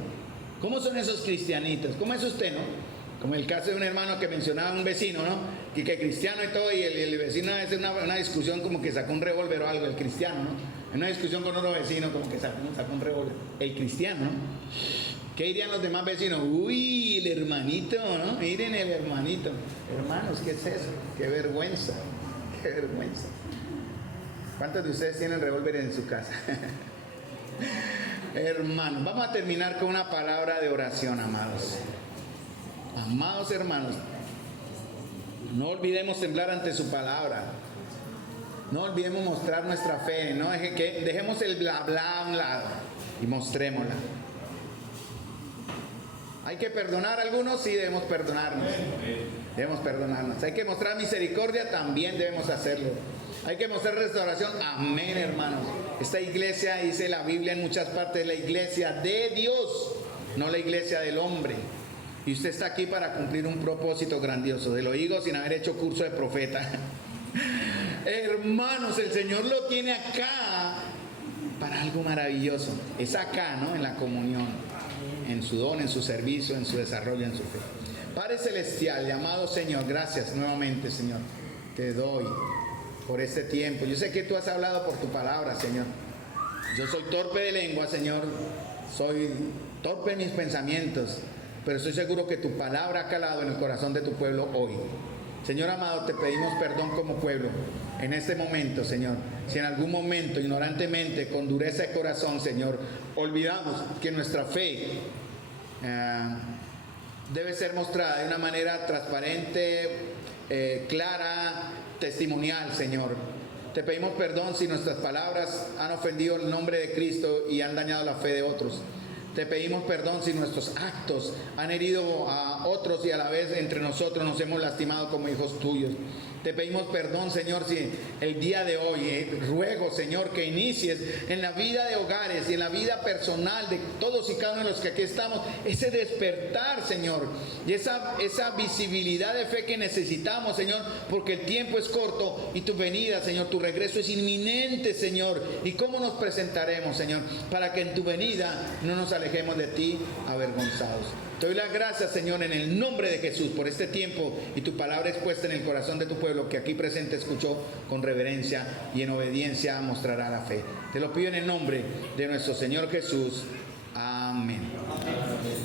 ¿Cómo son esos cristianitos? ¿Cómo es usted, no? Como el caso de un hermano que mencionaba un vecino, ¿no? Que cristiano y todo, y el vecino a veces una discusión como que sacó un revólver o algo, el cristiano, ¿no? En una discusión con otro vecino como que sacó un revólver. El cristiano, ¿no? ¿Qué dirían los demás vecinos? Uy, el hermanito, ¿no? Miren el hermanito. Hermanos, ¿qué es eso? Qué vergüenza, qué vergüenza. ¿Cuántos de ustedes tienen revólver en su casa? Hermanos, vamos a terminar con una palabra de oración, amados. Amados hermanos, no olvidemos temblar ante su palabra. No olvidemos mostrar nuestra fe. No dejemos el bla bla a un lado y mostrémosla. ¿Hay que perdonar a algunos? Sí, debemos perdonarnos. Debemos perdonarnos. ¿Hay que mostrar misericordia? También debemos hacerlo. ¿Hay que mostrar restauración? Amén, hermanos. Esta iglesia, dice la Biblia en muchas partes, la iglesia de Dios, no la iglesia del hombre. Y usted está aquí para cumplir un propósito grandioso. Se lo digo sin haber hecho curso de profeta. Hermanos, el Señor lo tiene acá para algo maravilloso. Es acá, ¿no? En la comunión, en su don, en su servicio, en su desarrollo, en su fe. Padre Celestial, llamado Señor, gracias nuevamente, Señor. Te doy por este tiempo. Yo sé que tú has hablado por tu palabra, Señor. Yo soy torpe de lengua, Señor. Soy torpe en mis pensamientos. Pero estoy seguro que tu palabra ha calado en el corazón de tu pueblo hoy. Señor amado, te pedimos perdón como pueblo en este momento, Señor. Si en algún momento, ignorantemente, con dureza de corazón, Señor, olvidamos que nuestra fe debe ser mostrada de una manera transparente, clara, testimonial, Señor. Te pedimos perdón si nuestras palabras han ofendido el nombre de Cristo y han dañado la fe de otros. Te pedimos perdón si nuestros actos han herido a otros y a la vez entre nosotros nos hemos lastimado como hijos tuyos. Te pedimos perdón, Señor, si el día de hoy ruego, Señor, que inicies en la vida de hogares y en la vida personal de todos y cada uno de los que aquí estamos, ese despertar, Señor, y esa visibilidad de fe que necesitamos, Señor, porque el tiempo es corto y tu venida, Señor, tu regreso es inminente, Señor. ¿Y cómo nos presentaremos, Señor, para que en tu venida no nos alejemos de ti avergonzados? Te doy las gracias, Señor, en el nombre de Jesús por este tiempo y tu palabra expuesta en el corazón de tu pueblo que aquí presente escuchó con reverencia y en obediencia mostrará la fe. Te lo pido en el nombre de nuestro Señor Jesús. Amén.